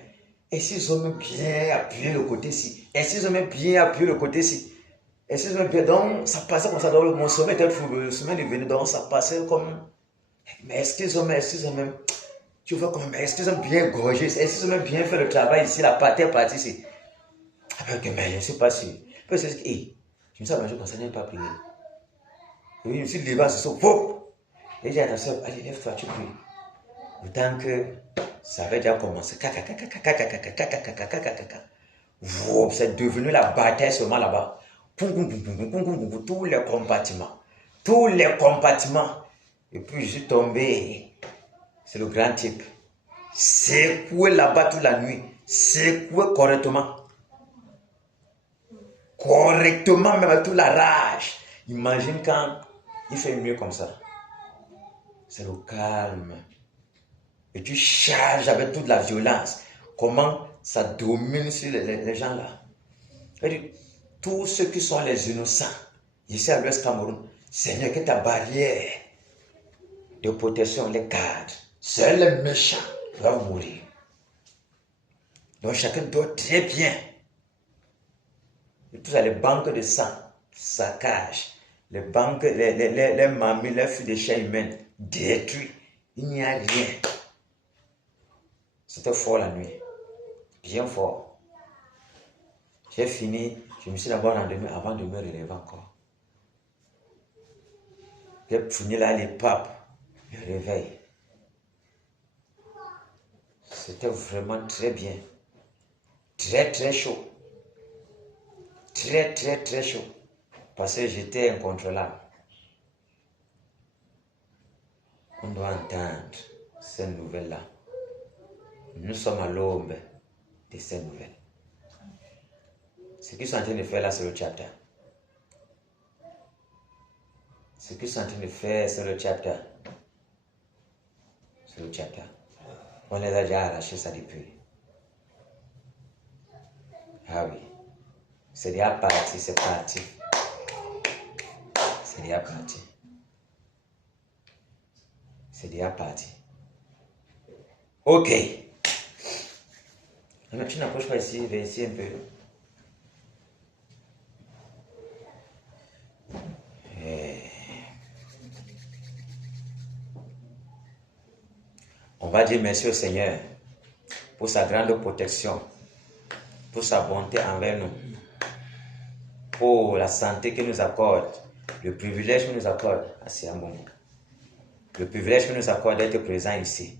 et s'ils ont même bien appuyé le côté-ci? Et s'ils ont même bien appuyé le côté-ci? Et s'ils ont bien, donc, ça passait comme ça. Donc, mon sommeil était fou. Le sommeil est venu, donc, ça passait comme. Mais est-ce qu'ils ont même. Tu vois comment, est-ce qu'ils ont bien gorgé? Est-ce qu'ils ont même bien fait le travail ici? La partie est partie ici. Après que, mais je ne sais pas si. Parce que, je me suis aménagé comme ça, je n'ai pas prié. Et je me suis levé à ce soir. Et j'ai dit à ta soeur, allez, lève-toi, tu pries. Autant que ça avait déjà commencé. C'est devenu la bataille seulement là-bas. Tous les compartiments. Et puis je suis tombé. C'est le grand type. Secoué là-bas toute la nuit. Secoué correctement. Correctement, même avec toute la rage. Imagine quand il fait mieux comme ça. C'est le calme. Et tu charges avec toute la violence. Comment ça domine sur les gens là. Et tous ceux qui sont les innocents, ici à l'Ouest Cameroun, Seigneur, que ta barrière de protection les garde. Seuls les méchants doivent mourir. Donc chacun doit très bien. Et tout ça, les banques de sang, saccage, les banques, les mamies, les filles de chair humaine, détruits. Il n'y a rien. C'était fort la nuit. Bien fort. J'ai fini, je me suis d'abord endormi avant de me relever encore. J'ai fini là les papes, le réveil. C'était vraiment très bien. Très très chaud. Très très très chaud. Parce que j'étais incontrôlable. On doit entendre ces nouvelles-là. Nous sommes à l'aube de ces nouvelles. Ce qu'ils sont en train de faire là, c'est le chapter. Ce qu'ils sont en train de faire, c'est le chapter. C'est le chapter. On les a déjà arrachés ça depuis. Ah oui. C'est déjà parti, c'est parti. C'est déjà parti. C'est déjà parti. Ok. Alors, tu n'approches pas ici, viens ici un peu. On va dire merci au Seigneur pour sa grande protection, pour sa bonté envers nous, pour la santé qu'il nous accorde, le privilège qu'il nous accorde à ce moment. Le privilège qu'il nous accorde d'être présent ici.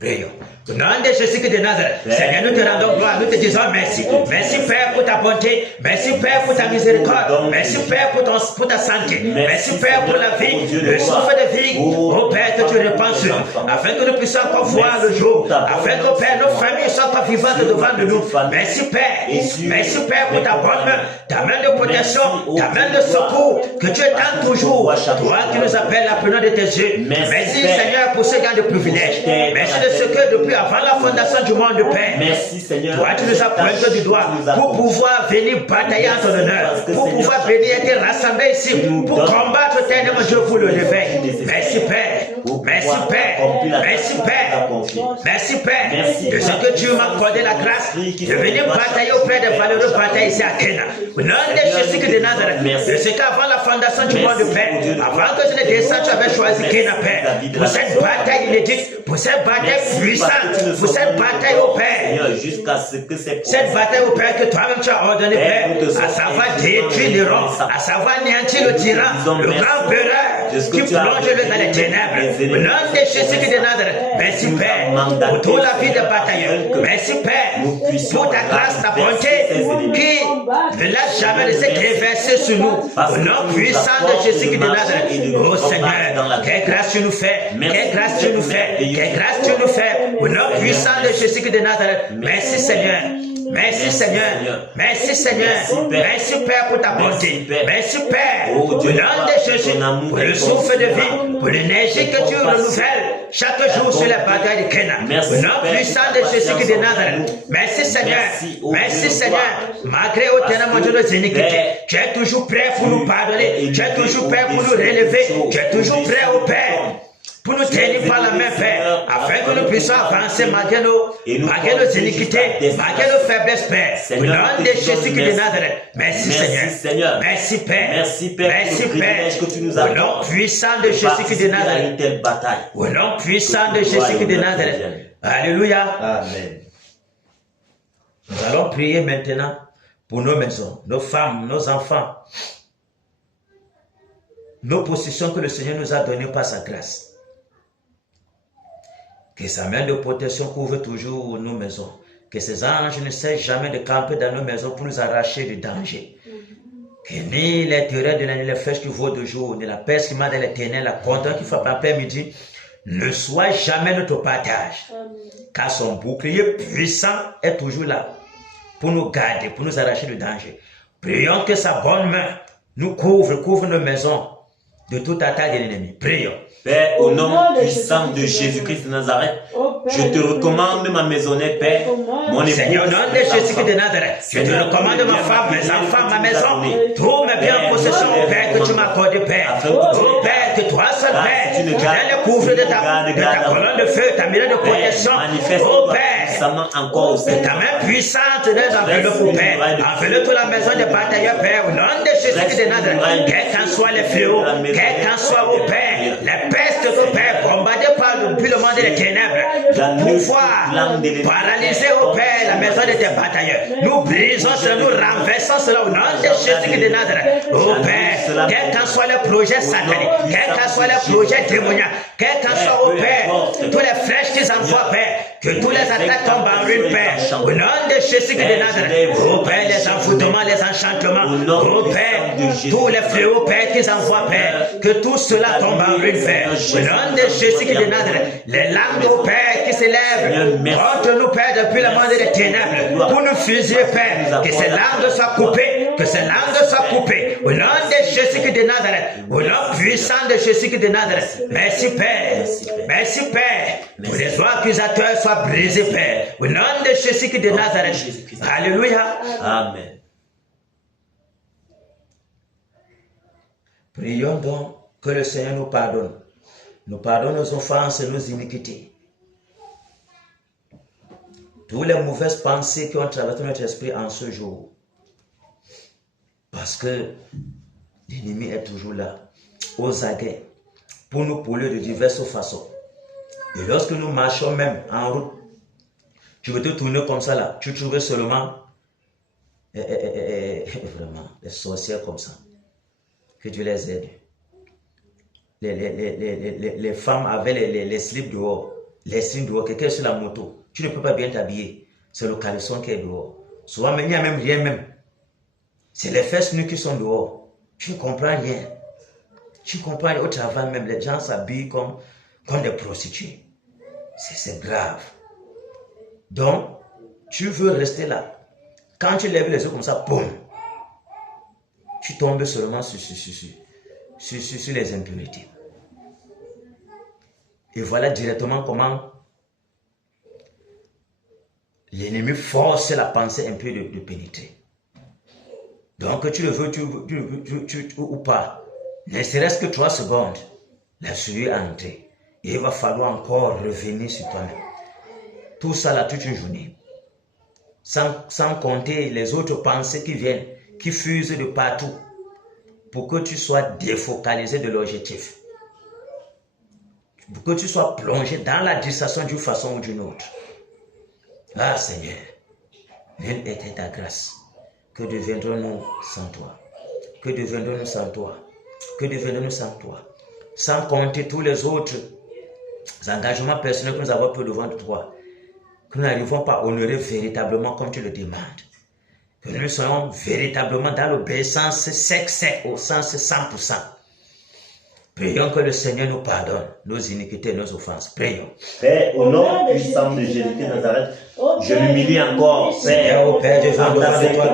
Prions. Au nom de Jésus de Nazareth, Seigneur, nous te rendons gloire, nous te disons merci. Merci Père pour ta bonté, merci Père pour ta miséricorde, merci Père pour ta santé, merci Père pour la vie, le souffle de vie. Oh Père, que tu répands sur nous, afin que nous puissions encore voir le jour, afin que Père, nos familles soient encore vivantes devant de nous. Merci Père pour ta bonne main, ta main de protection, ta main de secours, que tu étends toujours. Toi qui nous appelles la prenant de tes yeux. Merci Seigneur pour ce genre de privilège. Merci de ce que depuis avant la fondation du monde, Père. Merci Seigneur. Toi tu nous as pointé du doigt pour pouvoir venir batailler en ton honneur, pour pouvoir venir être rassemblés ici, pour combattre éternellement Dieu pour le réveil. Merci Père. Merci Père. Merci Père. Merci Père. De ce que tu m'as accordé la grâce de venir batailler auprès des valeureux batailles ici à Kenya. Au nom de Jésus de Nazareth. De ce qu'avant la fondation du monde, Père, avant que je ne descende, tu avais choisi Kenya, Père. Pour cette bataille inédite, pour cette bataille puissante, pour cette bataille au Père. Jusqu'à ce que cette bataille au Père que toi-même tu as ordonné, Père, à savoir détruire l'Iran, à savoir anéantir le tyran, le grand peureur qui plonge dans les ténèbres. Au nom de Jésus de Nazareth, merci Père, pour toute la vie de batailleur. Merci Père, pour ta grâce, ta bonté qui ne l'a jamais laissé déverser sur nous. Au nom puissant de Jésus de Nazareth. Oh Seigneur, quelle grâce tu nous fais, quelle grâce tu nous fais, quelle grâce tu nous fais. Au nom puissant de Jésus de Nazareth. Merci Seigneur. Merci Seigneur. Merci Seigneur. Merci Père pour ta bonté. Merci Père. Au nom de Jésus, pour le souffle de vie, pour l'énergie que tu renouvelles chaque jour sur les batailles de Kenya. Au nom puissant de Jésus de Nazareth. Merci Seigneur. Merci Seigneur. Malgré autant de nos iniquités, tu es toujours prêt pour nous pardonner. Tu es toujours prêt pour nous relever. Tu es toujours prêt au Père pour nous tenir par la main, Père, afin que nous puissions avancer malgré nos iniquités, malgré nos faiblesses, Père. Au nom de Jésus de Nazareth. Merci Seigneur. Merci Père. Merci Père. Merci Père. Au nom puissant de Jésus de Nazareth. Au nom puissant de Jésus de Nazareth. Alléluia. Amen. Nous allons prier maintenant pour nos maisons, nos femmes, nos enfants, nos possessions que le Seigneur nous a données par sa grâce. Que sa main de protection couvre toujours nos maisons. Que ses anges ne cessent jamais de camper dans nos maisons pour nous arracher du danger. Que ni les terreurs de la nuit, les flèches qui volent de jour, ni la peste qui m'a dans les ténèbres, la contrainte qui frappe après-midi, ne soit jamais notre partage. Car son bouclier puissant est toujours là pour nous garder, pour nous arracher du danger. Prions que sa bonne main nous couvre nos maisons de toute attaque de l'ennemi. Prions. Père, au nom puissant de Jésus-Christ de Nazareth, je te recommande ma maisonnette, Père, mon épouse. Seigneur, au nom de Jésus de Nazareth, je te recommande ma femme, mes enfants, ma maison, tous mes biens en possession, au Père, que tu m'as accordé, Père. Oh Père, que toi seul, Père, tu le couvre de ta colonne de feu, ta mirage de protection. Oh Père, que ta main puissante nous enveloppe, au Père. Enveloppe toute la maison des batailleurs, Père, au nom de Jésus de Nazareth. Quels qu'en soient les fléaux, quels qu'en soient, au Père, les pestes, au Père, combattues par le depuis le monde des ténèbres, pouvoir paralyser, oh Père, la maison de tes batailleurs. Nous brisons cela, nous renversons cela au nom de Jésus de Nazareth. Oh Père, quel qu'en soit le projet satanique, quel qu'en soit le projet démoniaque, quel qu'en soit, oh Père, tous les flèches qu'ils envoient, Père, que tous les attaques tombent en ruine, Père. Au nom de Jésus de Nazareth. Oh Père, les envoûtements, les enchantements, oh Père, tous les fléaux, Père, qu'ils envoient, Père, que tout cela tombe en ruine, Père. Au nom de Jésus de Nazareth. Les langues, oh Père, qui s'élèvent contre nous, Père, depuis le monde des ténèbres, pour nous fusiller, Père, que ces langues soient coupées, que ces langues soient coupées. Au nom de Jésus de Nazareth, au nom puissant de Jésus de Nazareth. Merci, Père. Merci, Père. Pour les doigts accusateurs soient brisés, Père. Au nom de Jésus de Nazareth. Alléluia. Amen. Prions donc que le Seigneur nous pardonne. Nous pardonne nos offenses et nos iniquités. Toutes les mauvaises pensées qui ont traversé notre esprit en ce jour. Parce que l'ennemi est toujours là, aux aguets, pour nous polluer de diverses façons. Et lorsque nous marchons même en route, tu veux te tourner comme ça là, tu trouves seulement vraiment des sorcières comme ça. Que Dieu les aide. Les femmes avaient les slips dehors, les slips dehors, quelqu'un sur la moto. Tu ne peux pas bien t'habiller. C'est le caleçon qui est dehors. Souvent, il n'y a même rien même. C'est les fesses nues qui sont dehors. Tu ne comprends rien. Tu comprends rien. Au travail même, les gens s'habillent comme des prostituées. C'est grave. Donc, tu veux rester là. Quand tu lèves les yeux comme ça, boum, tu tombes seulement sur les impurités. Et voilà directement comment l'ennemi force la pensée impure de pénétrer. Donc, tu le veux ou pas, ne serait-ce que 3 secondes, la souillure est entrée. Et il va falloir encore revenir sur toi-même. Tout ça là, toute une journée. Sans compter les autres pensées qui viennent, qui fusent de partout, pour que tu sois défocalisé de l'objectif. Pour que tu sois plongé dans la distraction d'une façon ou d'une autre. Ah Seigneur, nul était ta grâce. Que deviendrons-nous sans toi? Que deviendrons-nous sans toi? Que deviendrons-nous sans toi? Sans compter tous les autres engagements personnels que nous avons pris devant toi. Que nous n'arrivons pas à honorer véritablement comme tu le demandes. Que nous soyons véritablement dans l'obéissance sec au sens 100%. Prions que le Seigneur nous pardonne nos iniquités et nos offenses. Prions. Père, au nom puissant de Jésus de Nazareth, je m'humilie encore, Père, au Père, je viens devant de toi,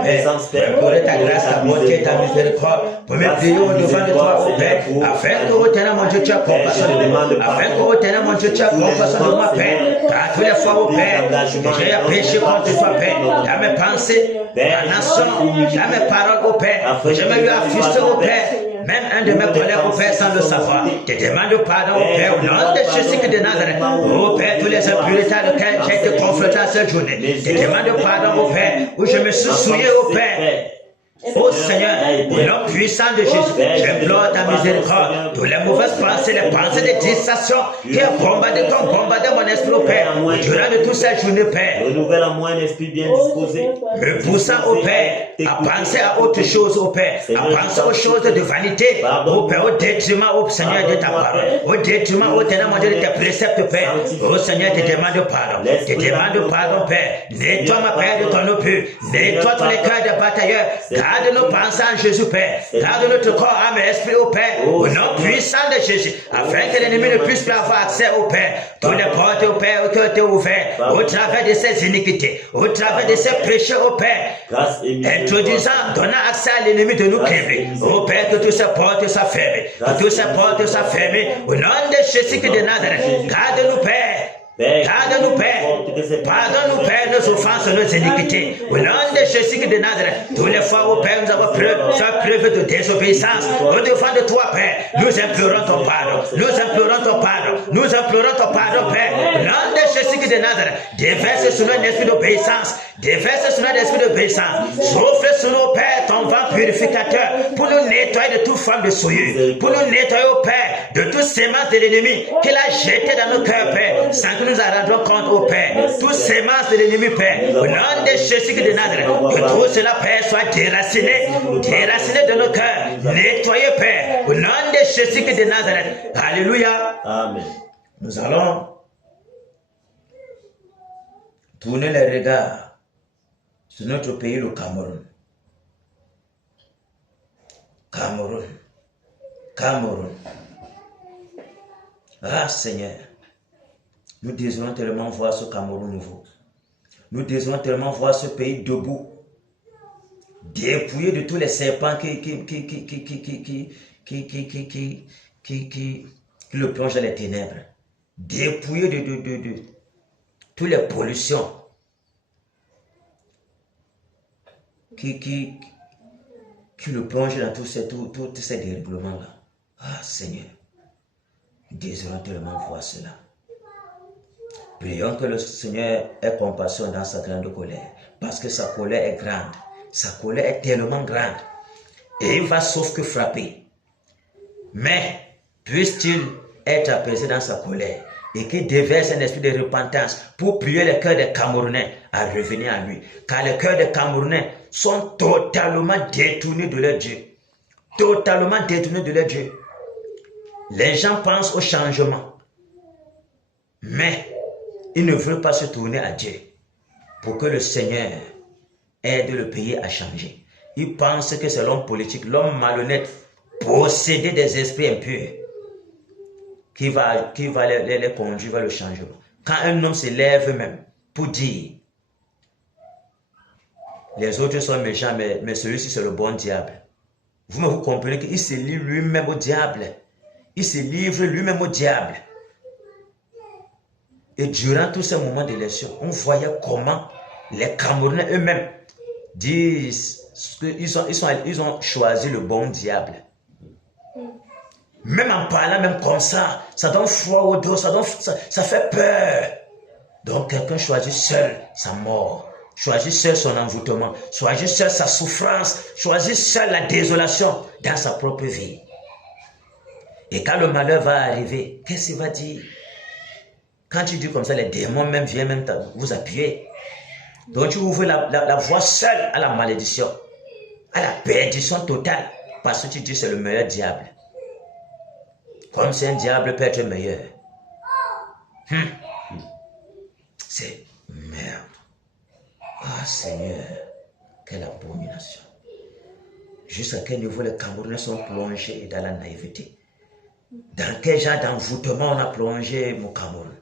Père, pour ta grâce, ta bonté, ta miséricorde, pour me prier devant de toi, au Père, afin que, au Ténèbre, mon Dieu, tu as compassion de moi, afin que, au Ténèbre, mon Dieu, tu as compassion de moi, Père, car tous les fois, au Père, j'ai péché contre toi, Père, dans mes pensées, en action, dans mes paroles, au Père, je me lui affiche, au Père, même un de mes collègues, au Père, sans le savoir, te demande pardon, au Père, au nom de Jésus de Nazareth, au Père, tous les impurités à lesquelles j'ai été confronté à cette journée, te demande pardon, au Père, où je me suis souillé, au Père. Oh Seigneur, au nom puissant de Jésus, j'implore ta miséricorde. Toutes les mauvaises pensées, les pensées de distraction qui ont bombardé mon esprit, au Père, durant de toute cette journée, Père. Renouvelle en moi un esprit bien disposé. Me poussant, au Père, à penser à autre chose, au Père, à penser aux choses de vanité, au Père, au détriment, au Seigneur, de ta parole, au détriment, au Ténèbre, de tes préceptes, Père. Oh Seigneur, te demande pardon, Père. Nettoie ma Père de ton eau pure, nettoie tous les cœurs de batailleurs. Garde nos pensées en Jésus, Père. Garde notre corps, âme et esprit, au Père, au nom puissant de Jésus, afin que l'ennemi ne puisse plus avoir accès, au Père. Tous les portes, au Père, qui ont été ouvertes, au travers de ces iniquités, au travers de ces péchés, au Père, introduisant, donnant accès à l'ennemi de nous créer. Au Père, que toutes ces portes soient fermées, que toutes ces portes soient fermées, au nom de Jésus de Nazareth. Garde-nous, Père. Pardonne-nous, Père. Pardonne-nous, Père, nos offenses, nos iniquités. Au nom de Jésus de Nazareth, tous les fois, ô Père, nous avons fait preuve de désobéissance. Au devant de toi, Père, nous implorons ton pardon. Nous implorons ton pardon. Nous implorons ton pardon, Père. Au nom de Jésus de Nazareth, déverse sur nous un esprit d'obéissance. Déverse sur nous un esprit d'obéissance. Souffle sur nous, Père, ton vent purificateur pour nous nettoyer de toute forme de souillure. Pour nous nettoyer, ô Père, de toute sémence de l'ennemi qu'il a jeté dans nos cœurs, Père, sans que nous en rendions compte, ô Père. Toute sémence de l'ennemi, Père, au nom de Jésus de Nazareth, que tout cela, Père, soit déraciné de nos cœurs, nettoyé, Père, au nom de Jésus de Nazareth. Alléluia. Amen. Nous allons tourner les regards sur notre pays, le Cameroun. Cameroun. Ah Seigneur, nous désirons tellement voir ce Cameroun nouveau. Nous désirons tellement voir ce pays debout, dépouillé de tous les serpents qui le plongent dans les ténèbres, dépouillé de toutes les pollutions qui le plongent dans tous ces dérèglements-là. Ah Seigneur, nous désirons tellement voir cela. Prions que le Seigneur ait compassion dans sa grande colère, parce que sa colère est grande. Sa colère est tellement grande. Et il va sauf que frapper. Mais puisse-t-il être apaisé dans sa colère et qu'il déverse un esprit de repentance pour prier les cœurs des Camerounais à revenir à lui. Car les cœurs des Camerounais sont totalement détournés de leur Dieu. Totalement détournés de leur Dieu. Les gens pensent au changement. Mais ils ne veulent pas se tourner à Dieu pour que le Seigneur aide le pays à changer. Ils pensent que c'est l'homme politique, l'homme malhonnête, possédé des esprits impurs, qui va les conduire vers le changement. Quand un homme se lève même pour dire les autres sont méchants, mais celui-ci c'est le bon diable. Vous comprenez qu'il se livre lui-même au diable. Il se livre lui-même au diable. Et durant tous ces moments d'élection, on voyait comment les Camerounais eux-mêmes disent qu'ils ont choisi le bon diable. Même en parlant même comme ça donne froid au dos, ça fait peur. Donc quelqu'un choisit seul sa mort, choisit seul son envoûtement, choisit seul sa souffrance, choisit seul la désolation dans sa propre vie. Et quand le malheur va arriver, qu'est-ce qu'il va dire? Quand tu dis comme ça, les démons même viennent même vous appuyer. Donc tu ouvres la voie seule à la malédiction, à la perdition totale, parce que tu dis c'est le meilleur diable. Comme si un diable peut être meilleur. C'est merde. Ah Seigneur, quelle abomination. Jusqu'à quel niveau les Camerounais sont plongés dans la naïveté. Dans quel genre d'envoûtement on a plongé mon Cameroun?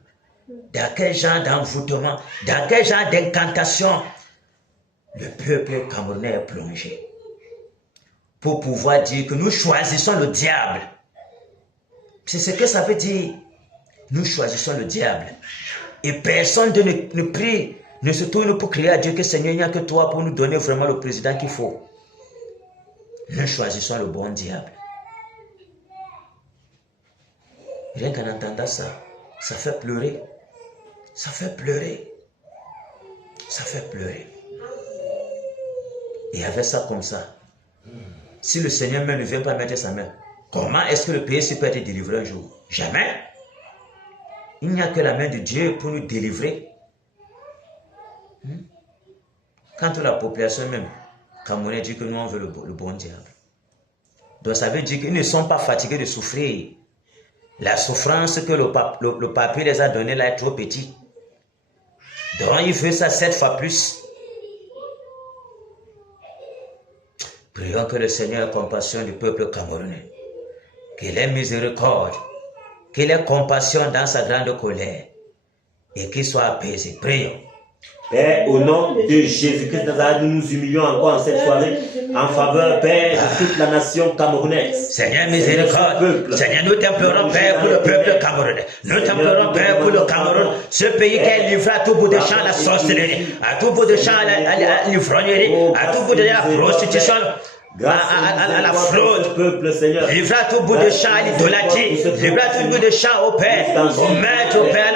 Dans quel genre d'envoûtement, dans quel genre d'incantation le peuple camerounais est plongé? Pour pouvoir dire que nous choisissons le diable. C'est ce que ça veut dire. Nous choisissons le diable. Et personne ne prie, ne se tourne pour crier à Dieu que Seigneur, il n'y a que toi pour nous donner vraiment le président qu'il faut. Nous choisissons le bon diable. Rien qu'en entendant ça, ça fait pleurer. Ça fait pleurer. Ça fait pleurer. Et avec ça comme ça, si le Seigneur même ne vient pas mettre sa main, comment est-ce que le pays peut être délivré un jour? Jamais. Il n'y a que la main de Dieu pour nous délivrer. Quand la population même, Camerounais dit que nous on veut le bon diable. Donc ça veut dire qu'ils ne sont pas fatigués de souffrir. La souffrance que le papier les a donnée là est trop petite. Donc il veut ça 7 fois plus. Prions que le Seigneur ait compassion du peuple camerounais. Qu'il ait miséricorde. Qu'il ait compassion dans sa grande colère. Et qu'il soit apaisé. Prions. Père, au nom de Jésus-Christ de Nazareth, nous nous humilions encore en cette soirée en faveur, Père, de toute la nation camerounaise. Seigneur, miséricorde. Seigneur, nous t'implorons, Père, pour le peuple camerounais. Nous t'implorons, Père, pour le Cameroun, ce pays qui est livré à tout bout de champ à la sorcellerie, à tout bout de champ à l'ivrognerie, à tout bout de champ à la prostitution, à la fraude, peuple, Seigneur. Livré à tout bout de champ à l'idolâtrie, livré à tout bout de champ au Père, au maître, au Père,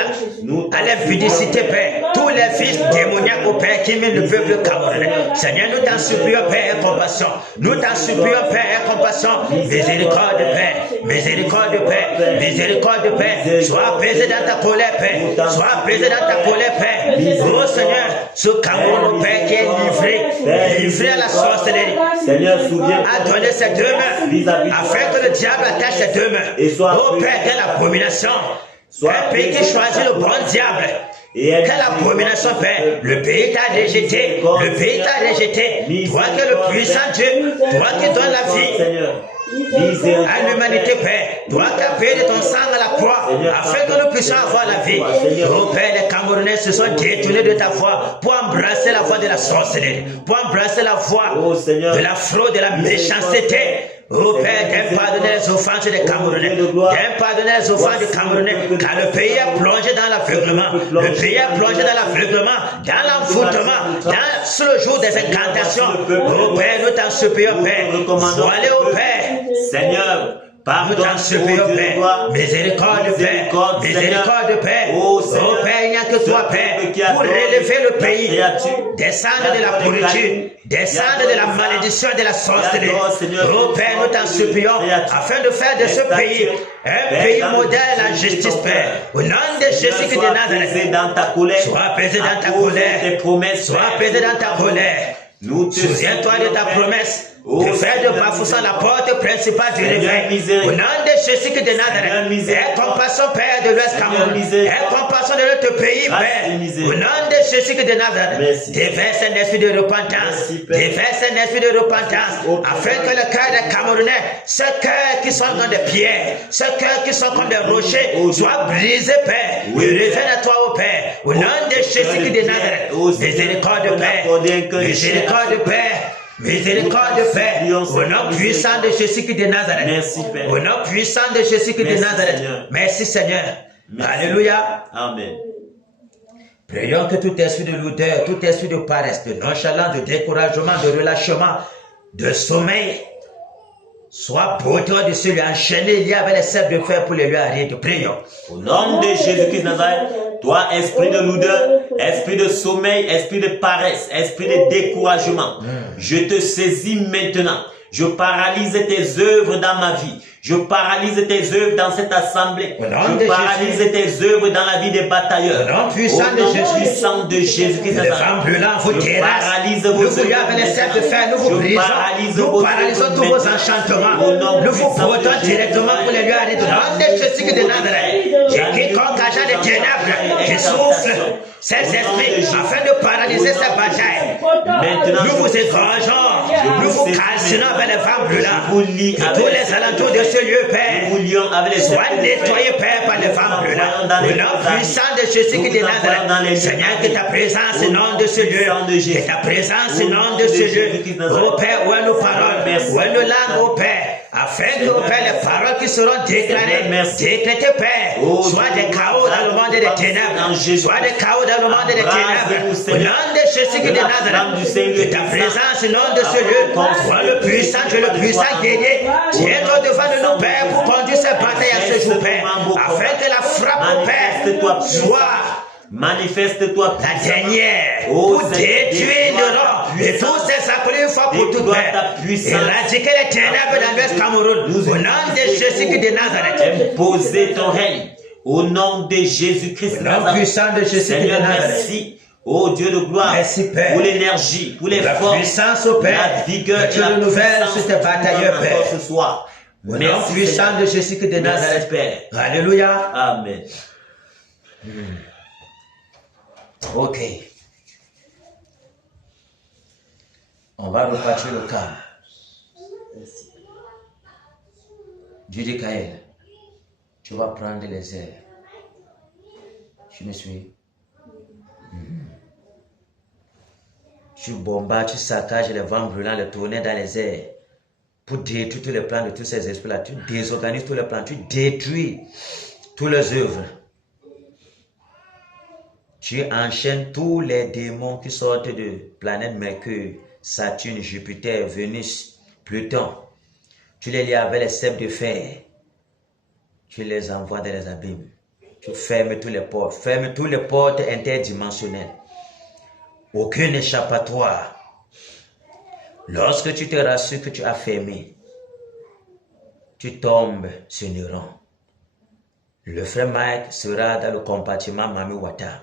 à l'impudicité, Père, tous les fils démoniaques au Père qui mènent le peuple camerounais. Seigneur, nous t'en supplions, Père, compassion. Nous t'en supplions, Père, compassion. Miséricorde, Père, miséricorde, Père, miséricorde, Père. Sois apaisé dans ta colère, Père. Sois apaisé dans ta colère, Père. Oh Seigneur, ce Cameroun, au Père, qui est livré à la sorcellerie. Seigneur, a donné ses deux mains afin que le diable attache ses deux mains. Oh Père, quelle abomination! Un pays qui choisit le bon diable. Quelle abomination, Père! Le pays t'a rejeté. Le pays t'a rejeté. Toi qui es le puissant Dieu, toi qui donnes la vie à l'humanité, Père. Toi qui as payé de ton sang à la croix afin que nous puissions avoir la vie. Oh Père, les Camerounais se sont détournés de ta voix pour embrasser la voie de la sorcellerie, pour embrasser la voie de la fraude, de la méchanceté. Oh Père, t'aimes pardonner les offenses des Camerounais. T'aimes pardonner les offenses des Camerounais. Car le pays est plongé dans l'aveuglement. Le pays est plongé dans l'aveuglement, dans l'envoûtement, sous le jour des incantations. Oh Père, nous t'en supplions, Père. Voilez au Père. Seigneur, nous t'en supplions, Père. Miséricorde, Père. Miséricorde, Père. Oh Père, il n'y a que toi, Père, pour relever le pays. Descendre de la pourriture, descendre de la malédiction et de la sorcellerie. Oh Père, nous t'en supplions, afin de faire de ce pays un pays modèle en justice, Père. Au nom de Jésus-Christ de Nazareth, sois apaisé dans ta colère. Sois apaisé dans ta colère. Souviens-toi de ta promesse de faire de Bafoussam la porte principale du réveil. Au nom de Jésus-Christ de Nazareth, aie compassion, Père de l'Ouest Cameroun. Aie compassion de notre pays, Père. Au nom de Jésus-Christ de Nazareth, déverse un esprit de repentance. Déverse un esprit de repentance, afin que le cœur des Camerounais, ce cœur qui sont comme des pierres, ce cœur qui sont comme des rochers, soit brisé, Père. Et revienne à toi, ô Père. Au nom de Jésus-Christ de Nazareth, miséricorde, Père. Miséricorde, Père. Miséricorde, Père, au nom puissant de Jésus-Christ de Nazareth. Merci, Père. Au nom puissant de Jésus-Christ de Nazareth. Merci, Seigneur. Alléluia. Amen. Prions que tout esprit de lourdeur, tout esprit de paresse, de nonchalance, de découragement, de relâchement, de sommeil, soit porteur de celui enchaîné, lié avec les cercles de fer pour les lui arrêter. Prions. Au nom de Jésus-Christ de Nazareth, toi, esprit de lourdeur, esprit de sommeil, esprit de paresse, esprit de découragement, je te saisis maintenant. Je paralyse tes œuvres dans ma vie. Je paralyse tes œuvres dans cette assemblée. Je paralyse tes œuvres dans la vie des batailleurs. Au nom puissant de Jésus-Christ. Je paralyse vos œuvres. Nous paralysons tous vos enchantements. Nous vous portons directement pour les lieux arrêtés. Au nom de Jésus-Christ de Nazareth. Et quiconque agent des ténèbres qui souffle ces esprits afin de paralyser ces batailles. Nous vous égrangeons. Nous vous calcinons avec les vents brûlants. Que tous les alentours de ce lieu, Père, soient nettoyés, Père, par les vents brûlants. Au nom puissant de Jésus-Christ de Nazareth. Seigneur, que ta présence est nom de ce lieu. Que ta présence est nom de ce lieu. Ô Père, où est nos paroles? Où est nos langues, ô Père? Afin que, ô Père, les paroles qui seront déclarées, décrétées, Père, soient des chaos dans le monde des ténèbres. Soient des chaos dans le monde des ténèbres. Au nom de Jésus-Christ de Nazareth. Que ta présence est nom de ce lieu. Sois le puissant, Dieu, le puissant guerrier. Tiens-toi devant de nous, Père, pour conduire ces batailles à ce jour, Père. Afin que la frappe, ô Père, soit manifeste-toi la dernière pour détruire l'Europe et tous ces appelés une fois pour toutes, Père. Éradiquer les ténèbres dans l'Ouest Cameroun. Au nom de Jésus-Christ de Nazareth. Imposer ton règne. Au nom de Jésus-Christ de Nazareth. Au nom puissant de Jésus-Christ de Nazareth. Merci. Oh Dieu de gloire, merci, Père, pour l'énergie, pour les forces, la puissance, au Père, la vigueur et la nouvelle sur tes batailleurs, Père. Ce soir. Au nom puissant de Jésus-Christ de Nazareth, Père. Alléluia. Amen. Ok. On va repartir le calme. Judy Kael, tu vas prendre les airs. Tu me suis? Tu bombardes, tu saccages les vents brûlants, les tournées dans les airs. Pour détruire tous les plans de tous ces esprits-là. Tu désorganises tous les plans. Tu détruis toutes les œuvres. Tu enchaînes tous les démons qui sortent de planète Mercure, Saturne, Jupiter, Vénus, Pluton. Tu les lis avec les cèpes de fer. Tu les envoies dans les abîmes. Tu fermes tous les portes. Ferme toutes les portes interdimensionnelles. Aucun échappatoire. Lorsque tu te rassures que tu as fermé, tu tombes sur Neuron. Le frère Mike sera dans le compartiment Mami Wata.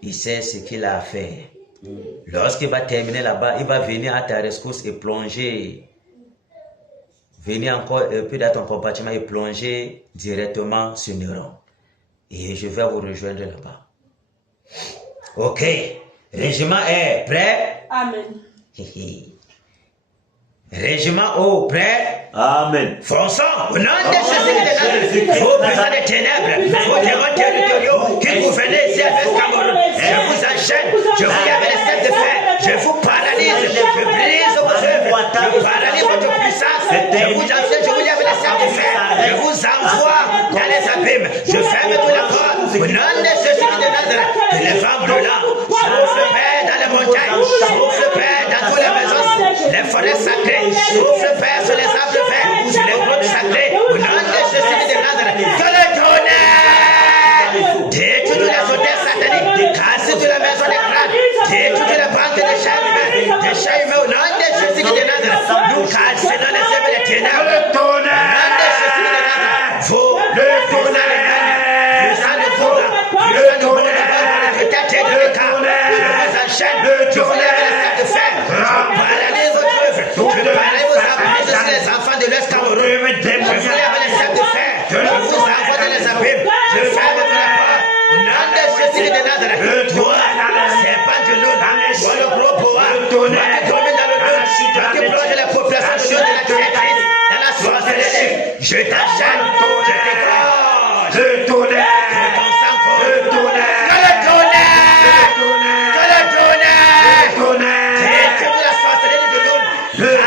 Il sait ce qu'il a à faire. Lorsqu'il va terminer là-bas, il va venir à ta rescousse et plonger. Venir encore un peu dans ton compartiment et plonger directement sur Neuron. Et je vais vous rejoindre là-bas. Ok. Régiment est prêt? Amen. Régiment O, prêt? Amen. Fonçons au nom de Jésus de Nazareth. Vos puissants des ténèbres, vos démons territoriaux qui gouvernez ici avec Cameroun, je vous enchaîne, je vous garde les cèpes de fer, je vous paralyse, je brise vos œuvres, je paralyse votre puissance, je vous enchaîne, je vous garde les cèpes de fer, je vous envoie dans les abîmes, je ferme tous les portes, au nom de Jésus de Nazareth, que les vents brûlants, souffle paix dans les montagnes, souffle paix dans toutes les maisons, les forêts sacrées, souffle paix sur les arbres verts, sur les grottes sacrées, au nom de Jésus de Nazareth, que le tonnerre détruit tous les hôtels sataniques, casse toutes les maisons des crânes, détruit toutes les banques des chats humains, au nom de Jésus de Nazareth, nous cassons dans les œuvres des ténèbres, au nom de Jésus de Nazareth, vous, le tonnerre, le sang de Bouddha, le sang de Bouddha, le tête de l'État, je vous enchaîne, je vous lève les sacs de fer, je paralyse votre œuvre, je paralyse vos enfants, les enfants de l'Est Cameroun, je vous lève les sacs de fer, je vous envoie dans les abîmes, je ferme toute la porte, au nom de Jésus de Nazareth, toi, serpent de l'eau, toi le gros boa, toi qui domine dans le loup, toi qui plonge la population de la traîtrise, dans la sorcellerie, je t'enchaîne, je t'égorge, je tonnerre, je ton sang court, je tonnerre, que le tonnerre, que le tonnerre, détruis la sorcellerie de l'eau,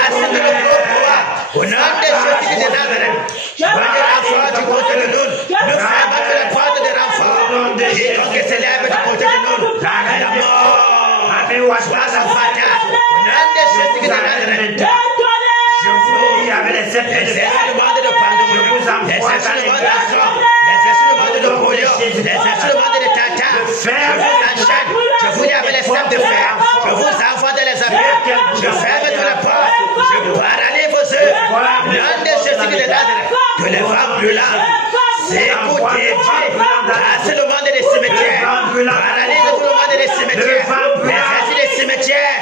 assis de le gros boa, au nom de Jésus de Nazareth, je vois des renforts du côté de l'eau, nous fermons que la porte de renfort, quiconque s'élève du côté de l'eau, la mort, soit sa fatale, au nom de Jésus de Nazareth. Je vous dis avec les instruments de Pandore, les instruments d'Astron, les instruments de Napoléon, les instruments de Tata, je vous enchaîne, je vous dis avec les sables de fer, je vous envoie dans les abîmes, je ferme tous les portes, je paralyse vos œuvres, au nom de Jésus de Nazareth, que les femmes brûlantes s'écoutent et cassent le monde des cimetières, paralyse tout le monde des cimetières, les assis des cimetières,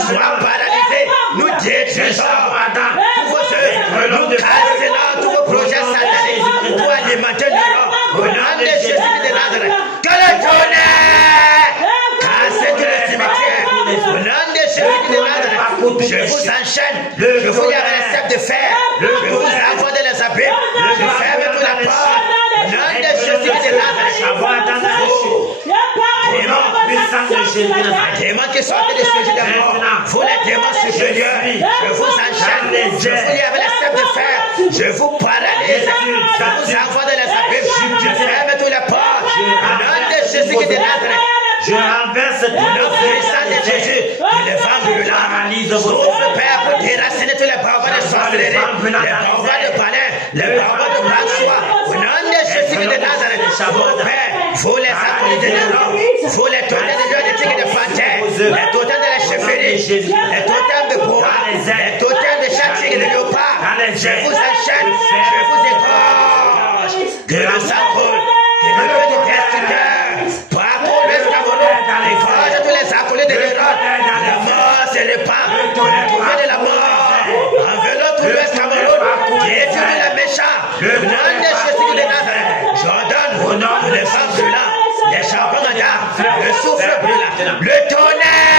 soient paralysés, nous détruisons tous vos œuvres, nous cassons tous vos projets sataniques pour alimenter l'Europe, au nom de Jésus de Nazareth, que le tonnerre casse tous les cimetières, au nom de Jésus de Nazareth, je vous enchaîne, je vous garde les cèpes de fer, je vous envoie dans les abîmes, je ferme toute la porte, au nom de Jésus de Nazareth, démons qui sortent de ce jeu de mort, vous les démons supérieurs, je vous enchaîne, je vous lis avec les cèpes de fer, je vous paralyse, je vous envoie dans les abîmes, je ferme tous les portes, au nom de Jésus de Nazareth, je renverse tout le puissant de Jésus, les femmes brûlantes, souffle Père pour déraciner tous les barbares de sorcellerie, les barbares de palais, les barbares de François, au nom de Jésus de Nazareth, mon Père, vous les accolis de l'Europe, vous les totems de Dieu, des tigres de panthères, les totems de la chefferie, les totems de bois, les totems de chaque tigre de léopard, je vous enchaîne, je vous égorge, que le sang coule, que le feu du destructeur, parcours l'Est Cameroun, égorge tous les accolés de l'Europe, la mort se répand, le pouvoir de la mort, enveloppe tout l'Est Cameroun, détruit les méchants, le nom de Jésus de Nazareth, j'ordonne au nom de les femmes brûlantes, les charbons le souffle brûlant, le tonnerre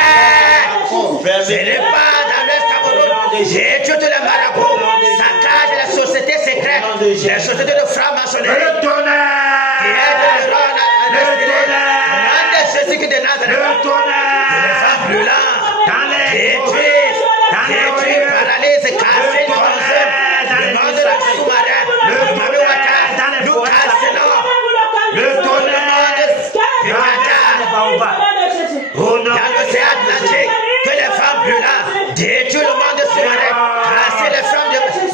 se répand dans l'Est Cameroun, détruit tous les marabouts, saccage les sociétés secrètes, les sociétés de francs-maçonnerie, le tonnerre qui aident le rôle à l'inspirer, au nom de Jésus Jésus-Christ de Nazareth. Le tonnerre. Le vent brûlant. Dans les Détruit, paralyse, casse, le monde de la sous-marin, le Mamewata, nous cassons le tonnerre. Au nom dans l'océan Atlantique, que les femmes brûlantes détruisent le monde sous-marin, casser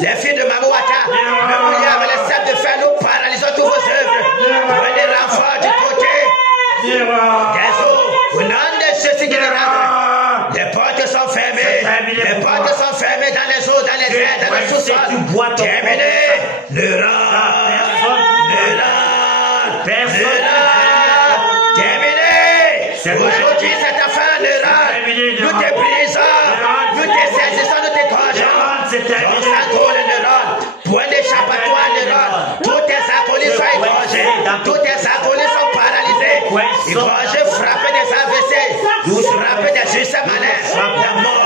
les filles de Mamewata, le mouillard avec les sables de fer, nous paralysons toutes vos œuvres, prenez des renforts du côté des eaux, au nom de Jésus de Nazareth. Les portes sont fermées. Les portes sont fermées dans les eaux, dans les airs, dans le sous-sol. Terminé. Le rang. Terminé. Aujourd'hui, c'est ta fin, le rang. Nous te brisons. Nous te saisissons, nous te gorgeons. Ton sang coule, le rang. Point d'échappatoire, le rang. Tous tes acolytes sont égorgés. Tous tes acolytes sont paralysés. Égorgés, frappés des AVC. Frappés des justes malins. La mort.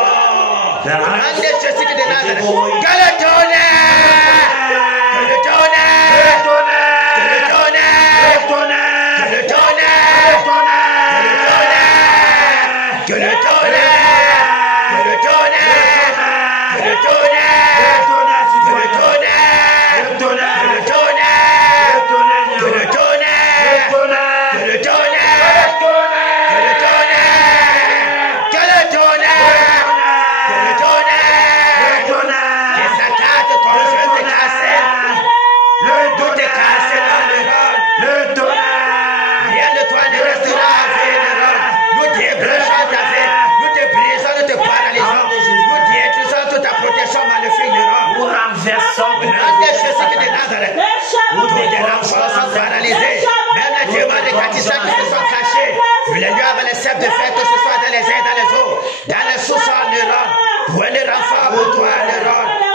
Au nom de Jésus de Nazareth. Que le tonnerre. Que le tonnerre. Que le tonnerre. Que le tonnerre. Que le tonnerre. Que le tonnerre. Que le tonnerre. Que le de faire que ce soit dans les airs, dans les eaux, dans les sous-sols, pour les renforts pour toi,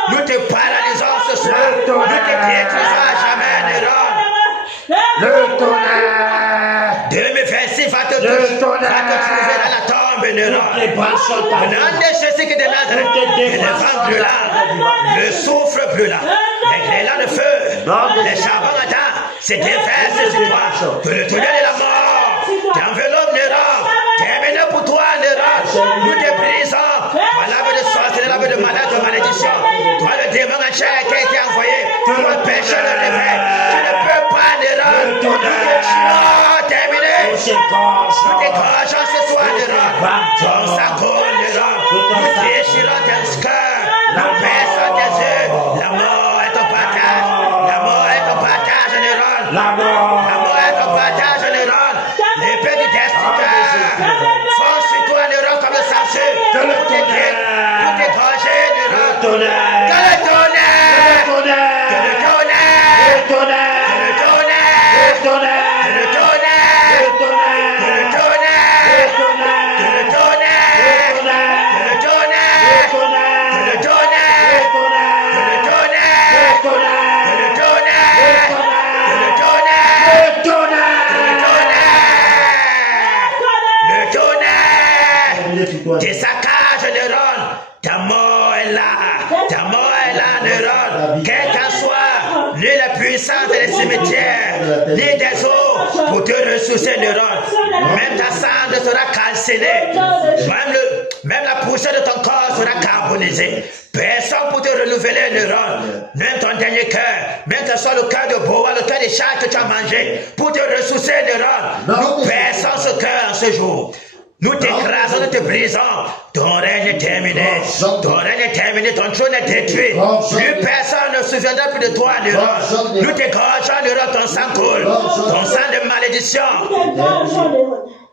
nous te paralysons ce soir, nous te détruisons à jamais, le tonnerre. 2026 va te trouver dans la tombe, au nom de Jésus de Nazareth, le vent brûlant, le souffle brûlant, les grêlons de feu, les charbons ardents, se déversent sur toi, que le tonnerre de la mort t'enveloppe, terminé pour toi, nous te brisons. Voilà de sorcier, l'âme de malade, de malédiction. Toi, le démon en chair qui a été envoyé, toi, le péché, le réveil. Tu ne peux pas, nous te tuons, terminé. Nous t'égorgeons ce soir, ton sang coule, nous déchirons tes cœurs, nous baissons tes yeux. La mort est ton partage, la mort est ton partage, la mort est ton partage, l'épée du destructeur. Fonce sur toi, comme le Samson. Tout est gorgé, que le tonnerre. Que le tonnerre. Que le tonnerre. Que le tonnerre. Que le tonnerre. Que le tonnerre. Que le tonnerre. Que le tonnerre. Que le tonnerre. Que le tonnerre. Que le tonnerre. Que le tonnerre. Tes saccages, neurones, ta mort est là, neurones, quel qu'en soit, ni la puissance des cimetières, ni des eaux, pour te ressourcer, neurones, même ta cendre sera calcinée, même la poussière de ton corps sera carbonisée. Personne pour te renouveler, neurones, même ton dernier cœur, même que ce soit le cœur de boa, le cœur des chats que tu as mangé, pour te ressourcer, neurones, nous perçons ce cœur en ce jour. Nous t'écrasons, nous te brisons. Ton règne est terminé. Ton règne est terminé. Ton trône est détruit. Plus personne ne se souviendra plus de toi, Néron. Nous t'égorgeons, Néron, ton sang coule. Ton sang de malédiction.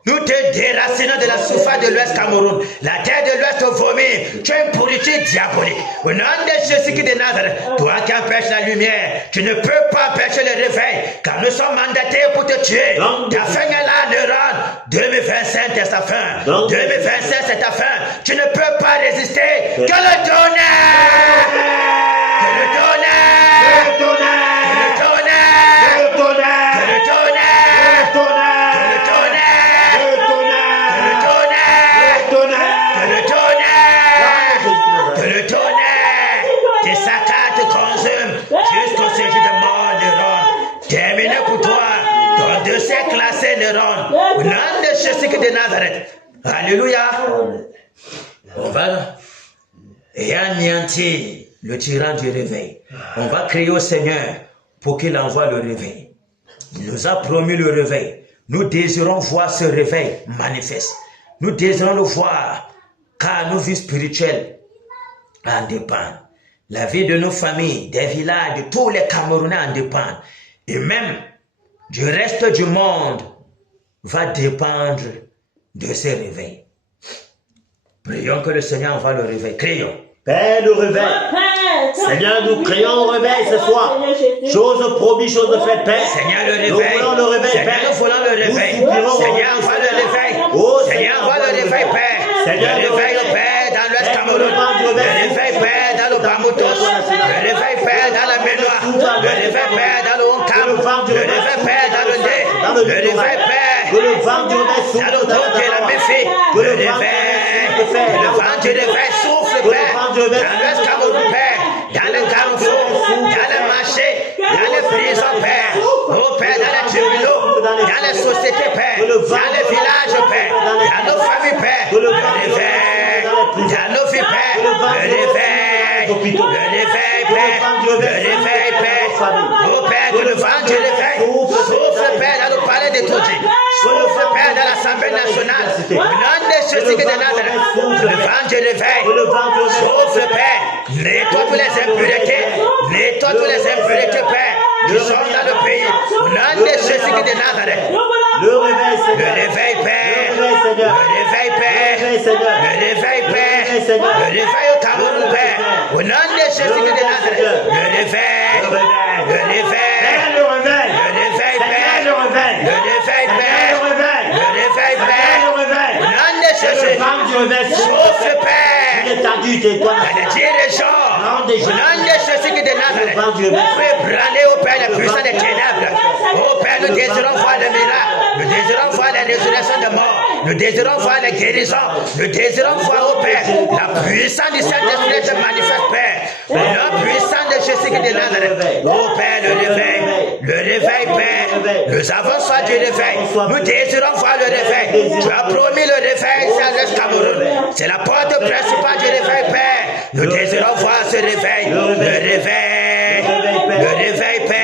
Nous te déracinons de la surface de l'Ouest Cameroun. La terre de l'Ouest te vomit. Tu es une pourriture diabolique. Au nom de Jésus de Nazareth, toi qui empêches la lumière, tu ne peux pas empêcher le réveil, car nous sommes mandatés pour te tuer. Ta fin est là, Neuron. 2025, c'est ta fin. 2025, c'est ta fin. Tu ne peux pas résister. Que le tonnerre! Que le tonnerre! Que le tonnerre! Que le tonnerre! Que le tonnerre! Que le tonnerre! Tes saccades te consument jusqu'au séjour de mort, Neuron. Terminé pour toi. Ton dossier classé, Neuron. Au nom de Jésus Jésus-Christ de Nazareth. Alléluia. On va anéantir le tyran du réveil. On va crier au Seigneur pour qu'il envoie le réveil. Il nous a promis le réveil. Nous désirons voir ce réveil manifeste. Nous désirons le voir car nos vies spirituelles en dépendent. La vie de nos familles, des villages, de tous les Camerounais en dépendent. Et même du reste du monde va dépendre de ce réveil. Prions que le Seigneur envoie le réveil. Crions. Père, le réveil. Seigneur, nous crions au réveil ce soir. Chose promise, chose faite, Père. Seigneur, le réveil. Nous voulons le réveil, Seigneur, Père. nous voulons le réveil. Seigneur, envoie le réveil. Oh, Seigneur, envoie le réveil, Père. Seigneur, Le réveil, Père, dans l'Ouest Cameroun. Le réveil, Père, dans le Bamoutos. Le réveil, Père, dans la Ménois. Le réveil, Père, dans le Honkam. Le réveil, Père, dans le Dé. Le réveil, Père, Que le vent du réveil dans souffle le Tonk et la Méfie. Le réveil, le vent du réveil souffle, Père. Dans l'Ouest Cameroun, Père. Dans le Carrefour, dans le marché, dans les prisons, Père. Oh, Père, dans les tribunaux, dans les sociétés, Père. Dans les villages, Père. Dans nos familles, Père. Le réveil. Dans nos vies, Père. Le réveil. Le réveil, Père. Le réveil, Père. Oh, Père, que le vent du réveil souffle, Père, dans le palais de Toti. Souffle, Père, dans l'Assemblée nationale. Au nom de Jésus de Nazareth. Le vent du réveil. Souffle, Père. Nettoie toutes les impuretés. Nettoie toutes les impuretés, Père, qui sont dans le pays. Au nom de Jésus de Nazareth. Le réveil, Le Seigneur. réveil, Père. Le réveil, Seigneur. Le réveil, Père. Le réveil, Seigneur. Le réveil, Père. Le réveil, Seigneur. Le réveil au Cameroun, Père. Au nom de Jésus de Nazareth. Le réveil. Le réveil. Le réveil. Seigneur, le réveil. Le réveil, Père. Seigneur, le réveil. Le réveil, Père. Le réveil. Le réveil, Seigneur, Père. le réveil. Au nom de Que le Jésus. vent du réveil Souffle, Père. Il est tendu, t'es toi. Dans les dirigeants. Au nom de Jésus de Nazareth. Vous pouvez branler au Père les puissants des ténèbres. Oh Père, nous désirons voir le miracle. Nous désirons voir la résurrection de mort. Nous désirons voir les guérisons. Nous désirons voir, au Père, la puissance du Saint-Esprit se manifeste, Père. Le nom puissant de Jésus de Nazareth. Oh Père, le réveil. Le réveil, Père. Nous avons soif du réveil. Nous désirons voir le réveil. Tu as promis le réveil, c'est l'Est Cameroun. C'est la porte principale du réveil, Père. Nous désirons voir ce réveil. Le réveil. Le réveil, Père.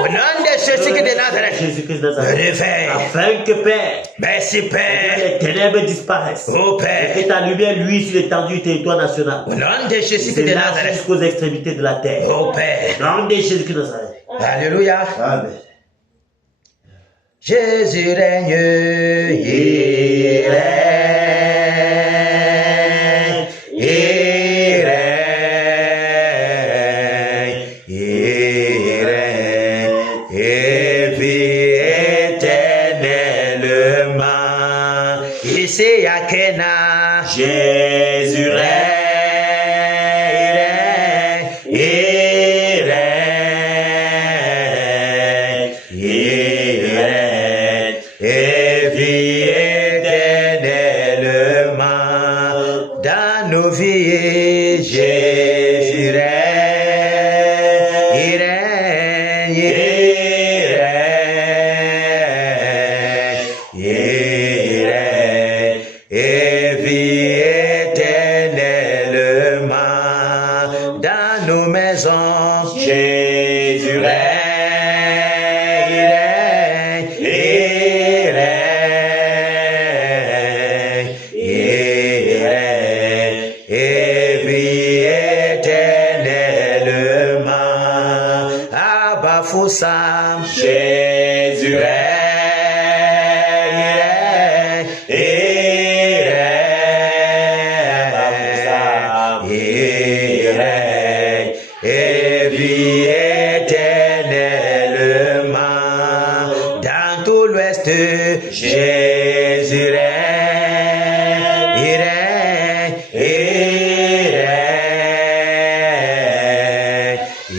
Au nom de Jésus de Nazareth. Jésus-Christ de Le Nazareth. réveil. Afin que, Père, Merci, Père. les ténèbres disparaissent. Oh Père. Et que ta lumière luise sur l'étendue du territoire national. Au nom de Jésus C'est de là Nazareth. jusqu'aux extrémités de la terre. Oh Père. Au nom de Jésus-Christ de Nazareth. Alléluia. Amen. Jésus règne, il règne, il règne, il règne, et vit éternellement. Ici à Kena, Jésus règne. il règne, il règne, et vit éternellement dans nos vies. Jésus règne, il règne, il règne, il règne, et vit éternellement dans nos maisons. Jésus règne, il règne, il règne, il règne, et vit éternellement. Abba Foussam, Jésus règne, il règne, il règne, et vit éternellement dans tout l'Ouest. Jésus règne, il règne, il règne,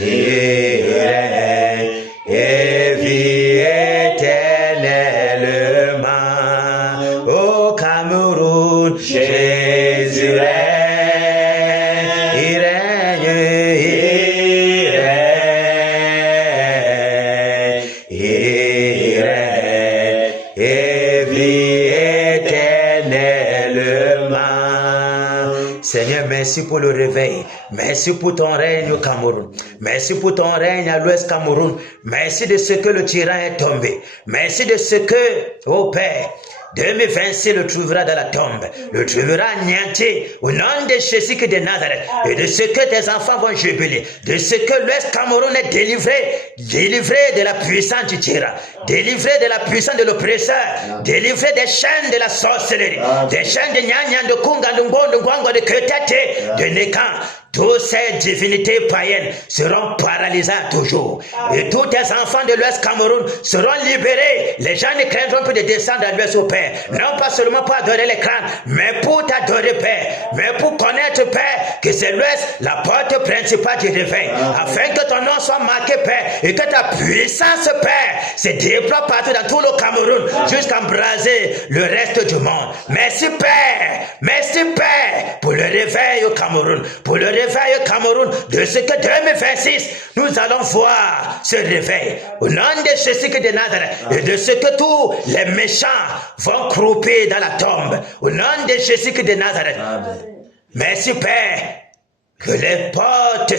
il règne, et vit éternellement au Cameroun. Jésus règne, il règne, il règne, il règne, et vit merci pour le réveil. Merci pour ton règne au Cameroun. Merci pour ton règne à l'ouest Cameroun. Merci de ce que le tyran est tombé. Merci de ce que, ô Père, 2026 le trouvera dans la tombe, le trouvera anéanti au nom de Jésus de Nazareth, et de ce que tes enfants vont jubiler, de ce que l'Ouest Cameroun est délivré de la puissance du tyran, délivré de la puissance de l'oppresseur, délivré des chaînes de la sorcellerie, des chaînes de Nyanyan, de Kunga, de Ngon, de Ngwango, de Ketete, de Nekan. Toutes ces divinités païennes seront paralysées toujours. Et tous tes enfants de l'Ouest Cameroun seront libérés. Les gens ne craindront plus de descendre à l'Ouest au Père. Non pas seulement pour adorer les crânes, mais pour t'adorer, Père. Mais pour connaître, Père, que c'est l'Ouest, la porte principale du réveil. Afin que ton nom soit marqué, Père, et que ta puissance, Père, se déploie partout dans tout le Cameroun, jusqu'à embraser le reste du monde. Merci, Père. Merci, Père, pour le réveil au Cameroun. Pour le réveil au Cameroun, de ce que 2026, nous allons voir ce réveil. Au nom de Jésus de Nazareth, et de ce que tous les méchants vont croupir dans la tombe. Au nom de Jésus de Nazareth. Amen. Merci, Père, que les portes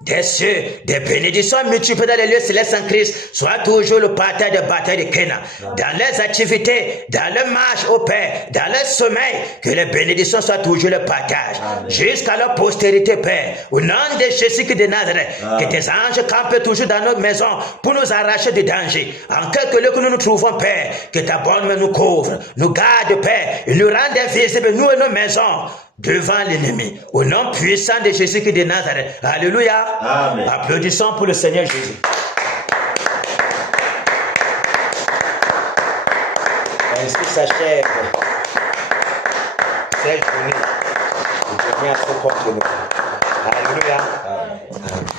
des cieux, des bénédictions multiples dans les lieux célestes en Christ, soit toujours le partage de bataille de Kéna. Dans les activités, dans le marche au Père, dans le sommeil, que les bénédictions soient toujours le partage. Jusqu'à leur postérité, Père. Au nom de Jésus de Nazareth, que tes anges campent toujours dans nos maisons pour nous arracher du danger. En quelque lieu que nous nous trouvons, Père, que ta bonne main nous couvre, nous garde, Père, et nous rende invisibles, nous et nos maisons, devant l'ennemi. Au nom puissant de Jésus de Nazareth. Alléluia. Amen. Applaudissons pour le Seigneur Jésus. Ainsi s'achève cette journée. Le Seigneur se contre nous. Alléluia. Amen.